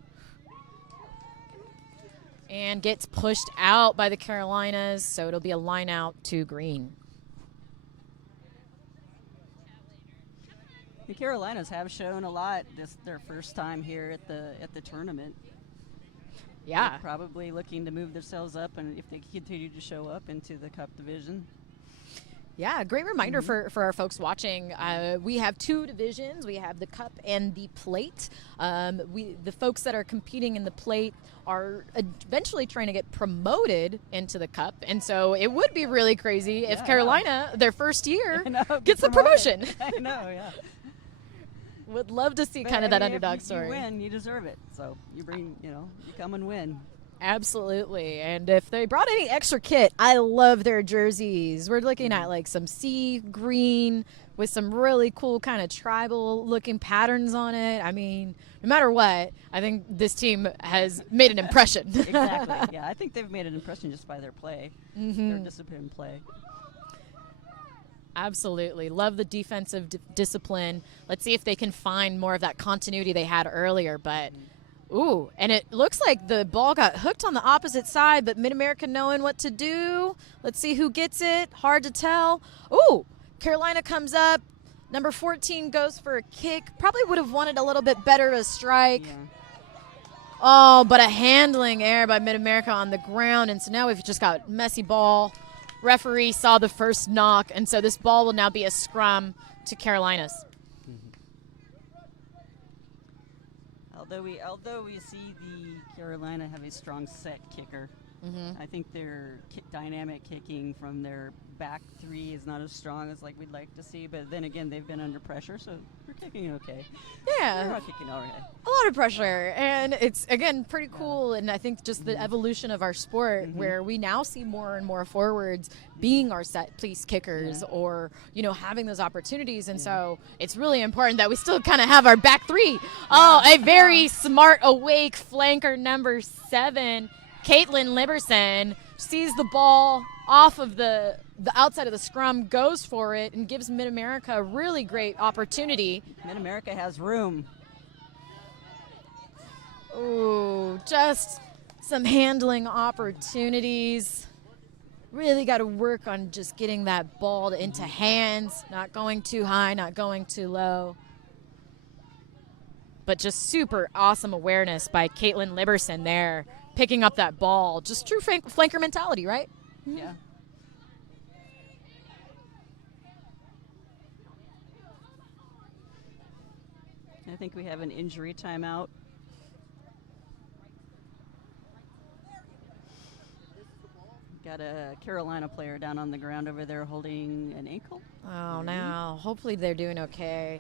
And gets pushed out by the Carolinas, so it'll be a line out to green. The Carolinas have shown a lot this their first time here at the tournament. Yeah. They're probably looking to move themselves up, and if they continue to show up into the Cup division. Yeah, great reminder for our folks watching. We have 2 divisions. We have the Cup and the Plate. The folks that are competing in the Plate are eventually trying to get promoted into the Cup. And so it would be really crazy if Carolina, their first year, gets the promotion. I know, yeah. Would love to see But, kind of I that mean, underdog if you story. win, you deserve it. So you bring, you come and win. Absolutely. And if they brought any extra kit, I love their jerseys. We're looking at like some sea green with some really cool kind of tribal looking patterns on it. I mean, no matter what, I think this team has made an impression. Exactly. Yeah, I think they've made an impression just by their play, their disciplined play. Absolutely. Love the defensive discipline. Let's see if they can find more of that continuity they had earlier. But, ooh, and it looks like the ball got hooked on the opposite side, but Mid-America knowing what to do. Let's see who gets it. Hard to tell. Ooh, Carolina comes up. Number 14 goes for a kick. Probably would have wanted a little bit better of a strike. Yeah. Oh, but a handling error by Mid-America on the ground. And so now we've just got messy ball. Referee saw the first knock, and so this ball will now be a scrum to Carolinas. Although we see the Carolina have a strong set kicker, I think their dynamic kicking from their back three is not as strong as like we'd like to see. But then again, they've been under pressure, so we're kicking okay. Yeah. We're not kicking all right. A lot of pressure, and it's, again, pretty cool, and I think just the evolution of our sport where we now see more and more forwards being our set piece kickers or, having those opportunities, and so it's really important that we still kind of have our back three. Oh, a very smart, awake flanker number 7, Caitlin Liberson, sees the ball off of the outside of the scrum, goes for it, and gives Mid-America a really great opportunity. Mid-America has room. Ooh, just some handling opportunities. Really got to work on just getting that ball into hands, not going too high, not going too low. But just super awesome awareness by Caitlin Liberson there, picking up that ball. Just true flanker mentality, right? Yeah. I think we have an injury timeout. Got a Carolina player down on the ground over there holding an ankle. Oh, now hopefully they're doing okay.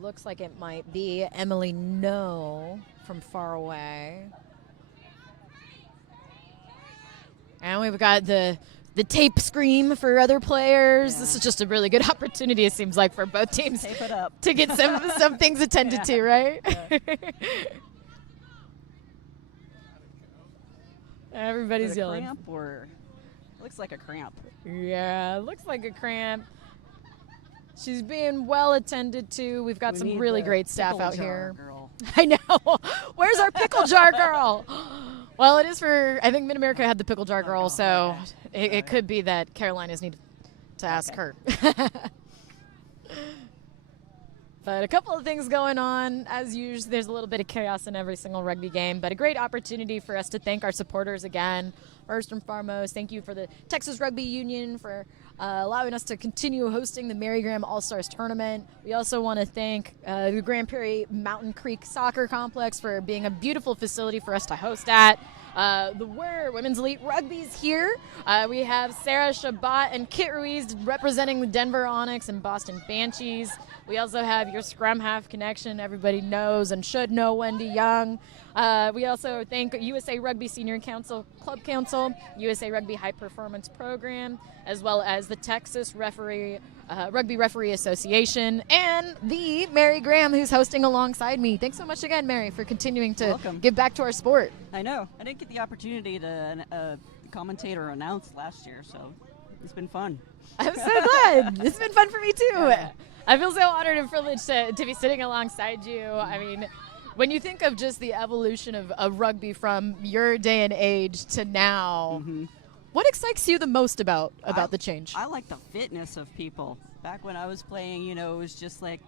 Looks like it might be Emily No from far away. And we've got the tape scream for other players. Yeah. This is just a really good opportunity, it seems like, for both teams Tape it up. to get some things attended to, right? Yeah. Everybody's Is it a yelling. cramp or looks like a cramp. Yeah, looks like a cramp. She's being well attended to. We've got We some need really the great staff pickle out jar here. girl. I know. Where's our pickle jar girl? Well, it is for, I think Mid-America had the pickle jar girl, so it could be that Carolinas need to ask her. But a couple of things going on. As usual, there's a little bit of chaos in every single rugby game, but a great opportunity for us to thank our supporters again. First and foremost, thank you for the Texas Rugby Union for allowing us to continue hosting the Mary Graham Allstars tournament. We also want to thank the Grand Prairie Mountain Creek Soccer Complex for being a beautiful facility for us to host at. The Women's Elite Rugby's here. We have Sarah Shabbat and Kit Ruiz representing the Denver Onyx and Boston Banshees. We also have your Scrum Half connection. Everybody knows and should know Wendy Young. We also thank USA Rugby Senior Council, Club Council, USA Rugby High Performance Program, as well as the Texas Rugby Referee Association, and the Mary Graham, who's hosting alongside me. Thanks so much again, Mary, for continuing to give back to our sport. I know. I didn't get the opportunity to commentate or announce last year, so it's been fun. I'm so glad. It's been fun for me, too. Yeah. I feel so honored and privileged to be sitting alongside you. I mean, when you think of just the evolution of rugby from your day and age to now, what excites you the most about the change? I like the fitness of people. Back when I was playing, it was just like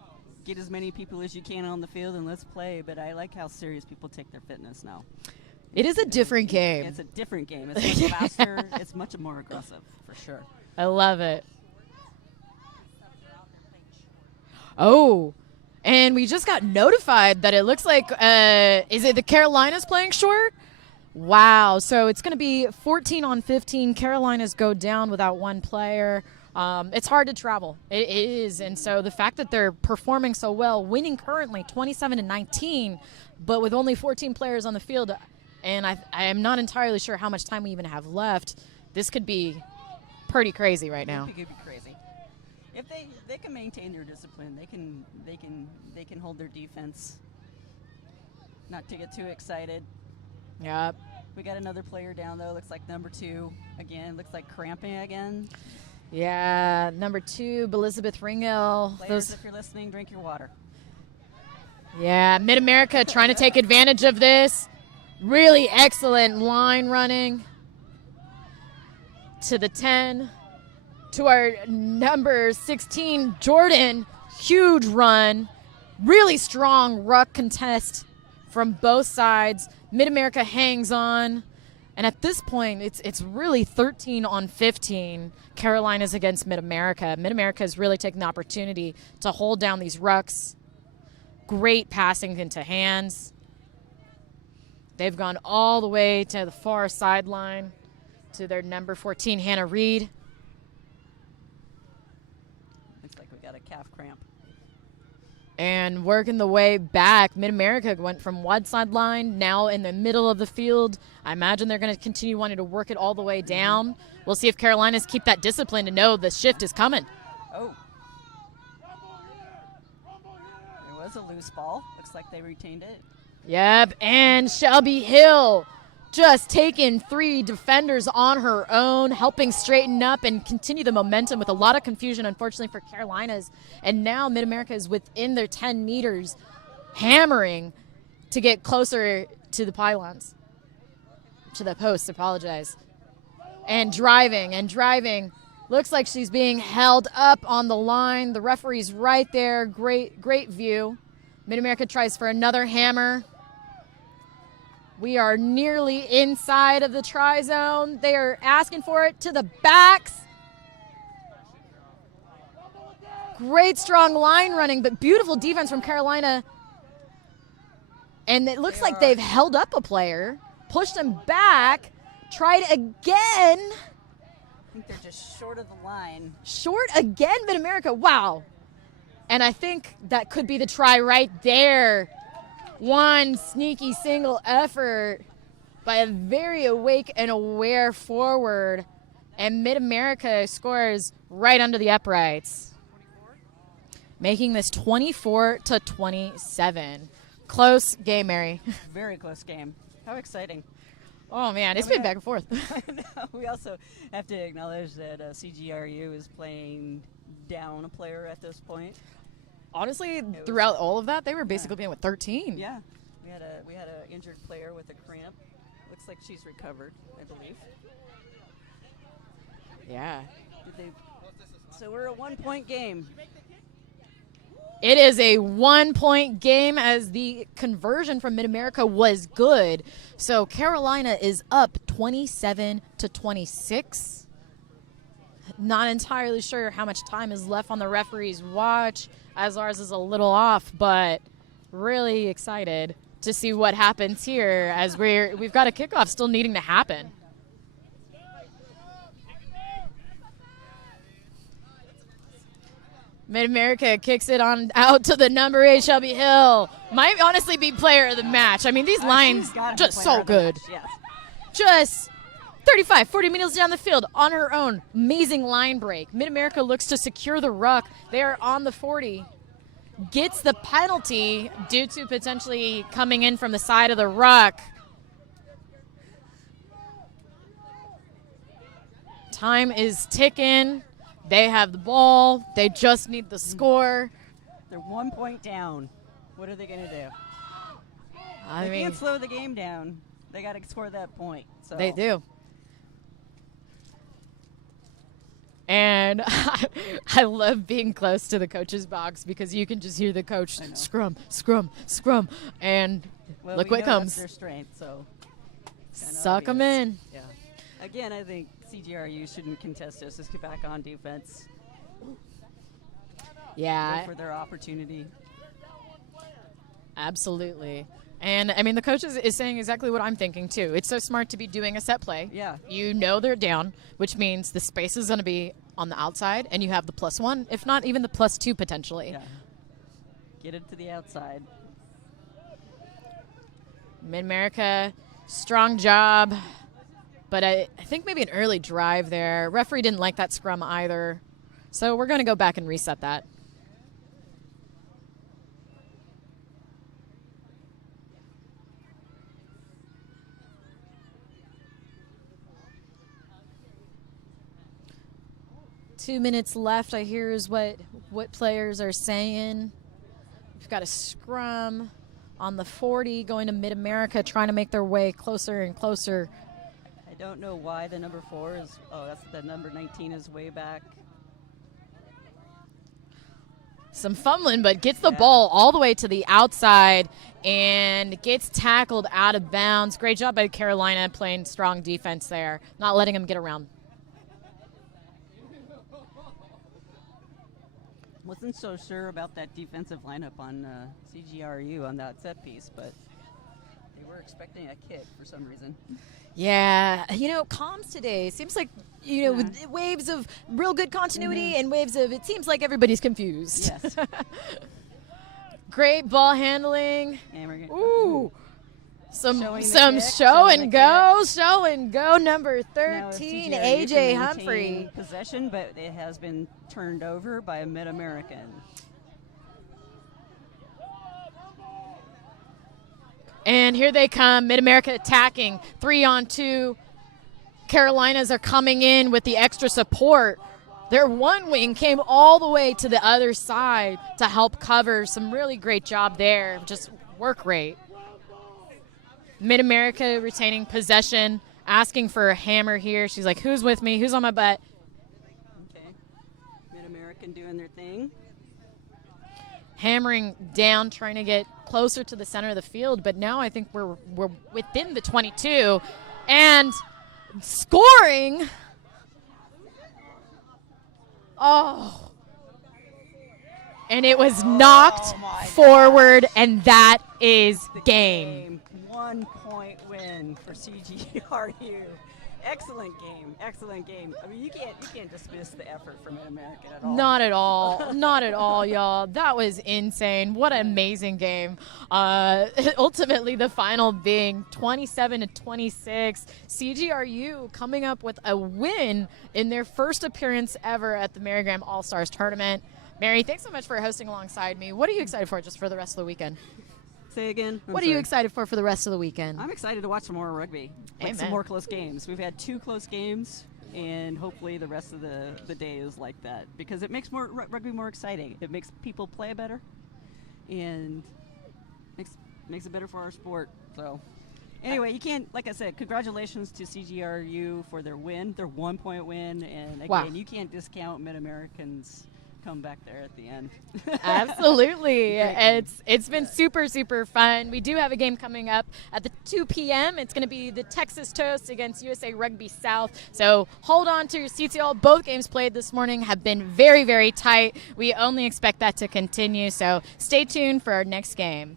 get as many people as you can on the field and let's play. But I like how serious people take their fitness now. It is a different game. It's a different game. It's much faster. It's much more aggressive, for sure. I love it. Oh, and we just got notified that it looks like, is it the Carolinas playing short? Wow. So it's going to be 14 on 15. Carolinas go down without one player. It's hard to travel. It is. And so the fact that they're performing so well, winning currently 27-19, but with only 14 players on the field, and I am not entirely sure how much time we even have left, this could be pretty crazy right now. It could be crazy. If they can maintain their discipline, they can hold their defense. Not to get too excited. Yep. We got another player down though. Looks like number 2 again. Looks like cramping again. Yeah, number 2, Elizabeth Ringel. Players, if you're listening, drink your water. Yeah, Mid-America trying to take advantage of this. Really excellent line running. To the 10. To our number 16, Jordan. Huge run. Really strong ruck contest from both sides. Mid-America hangs on. And at this point, it's really 13-on-15. Carolina's against Mid-America. Mid-America has really taken the opportunity to hold down these rucks. Great passing into hands. They've gone all the way to the far sideline to their number 14, Hannah Reed. Looks like we got a calf cramp. And working the way back, Mid-America went from one sideline, now in the middle of the field. I imagine they're going to continue wanting to work it all the way down. We'll see if Carolinas keep that discipline to know the shift is coming. Oh. There was a loose ball. Looks like they retained it. Yep, and Shelby Hill just taking 3 defenders on her own, helping straighten up and continue the momentum with a lot of confusion, unfortunately, for Carolinas. And now Mid-America is within their 10 meters, hammering to get closer to the pylons, to the post, apologize. And driving. Looks like she's being held up on the line. The referee's right there. Great view. Mid-America tries for another hammer. We are nearly inside of the try zone. They are asking for it to the backs. Great strong line running, but beautiful defense from Carolina. And it looks like they've held up a player, pushed him back, tried again. I think they're just short of the line. Short again, Mid-America. Wow. And I think that could be the try right there. One sneaky single effort by a very awake and aware forward. And Mid-America scores right under the uprights, making this 24-27. Close game, Mary. Very close game. How exciting. Oh, man, it's been back and forth. We also have to acknowledge that CGRU is playing down a player at this point. Honestly, throughout all of that, they were basically playing with 13. Yeah, we had a injured player with a cramp. Looks like she's recovered, I believe. Yeah. So we're a 1-point game. It is a 1-point game as the conversion from Mid-America was good. So Carolina is up 27-26. Not entirely sure how much time is left on the referee's watch, as ours is a little off, but really excited to see what happens here as we've got a kickoff still needing to happen. Mid-America kicks it on out to the number 8, Shelby Hill. Might honestly be player of the match. I mean, these lines just so good. Yes. Just 35, 40 meters down the field on her own. Amazing line break. Mid-America looks to secure the ruck. They are on the 40. Gets the penalty due to potentially coming in from the side of the ruck. Time is ticking. They have the ball. They just need the score. They're 1 point down. What are they going to do? I They mean, can't slow the game down. They got to score that point. So they do. And I love being close to the coach's box because you can just hear the coach scrum, scrum, scrum, and Well, look we what know comes. That's their strength, so kinda Suck them obvious. in. Yeah. Again, I think CGRU shouldn't contest this. Let's get back on defense. Yeah, Wait for their opportunity. absolutely. And, I mean, the coach is saying exactly what I'm thinking, too. It's so smart to be doing a set play. Yeah. You know they're down, which means the space is going to be on the outside, and you have the +1, if not even the +2 potentially. Yeah. Get it to the outside. Mid-America, strong job, but I think maybe an early drive there. Referee didn't like that scrum either, so we're going to go back and reset that. Two minutes left, I hear, is what players are saying. We've got a scrum on the 40 going to Mid-America, trying to make their way closer and closer. I don't know why the number 4 is, that's the number 19 is way back. Some fumbling, but gets the ball all the way to the outside and gets tackled out of bounds. Great job by Carolina playing strong defense there, not letting him get around. Wasn't so sure about that defensive lineup on CGRU on that set piece, but they were expecting a kick for some reason. Yeah, comms today seems like, with waves of real good continuity and waves of, it seems like everybody's confused. Yes. Great ball handling. Ooh. Some show and go. Number 13, AJ Humphrey. Possession, but it has been turned over by a Mid-American. And here they come, Mid-America attacking, 3-on-2. Carolinas are coming in with the extra support. Their one wing came all the way to the other side to help cover. Some really great job there, just work rate. Mid-America retaining possession, asking for a hammer here. She's like, who's with me? Who's on my butt? Okay. Mid-American doing their thing. Hammering down, trying to get closer to the center of the field. But now I think we're within the 22. And scoring. Oh. And it was knocked forward, and that is game. 1 point win for CGRU. Excellent game. I mean, you can't dismiss the effort from Mid-American at all. Not at all, y'all. That was insane. What an amazing game. Ultimately, the final being 27-26. CGRU coming up with a win in their first appearance ever at the Marygram Allstars tournament. Mary, thanks so much for hosting alongside me. What are you excited for just for the rest of the weekend? Say again? What are you excited for the rest of the weekend? I'm excited to watch some more rugby. Some more close games. We've had 2 close games, and hopefully the rest of the day is like that, because it makes rugby more exciting. It makes people play better, and makes it better for our sport. So anyway, you can't, like I said, congratulations to CGRU for their win, their 1 point win, and again, you can't discount Mid-Americans come back there at the end. Absolutely. It's been super, super fun. We do have a game coming up at the 2 p.m. It's going to be the Texas Toast against USA Rugby South. So hold on to your seats, y'all. Both games played this morning have been very, very tight. We only expect that to continue. So stay tuned for our next game.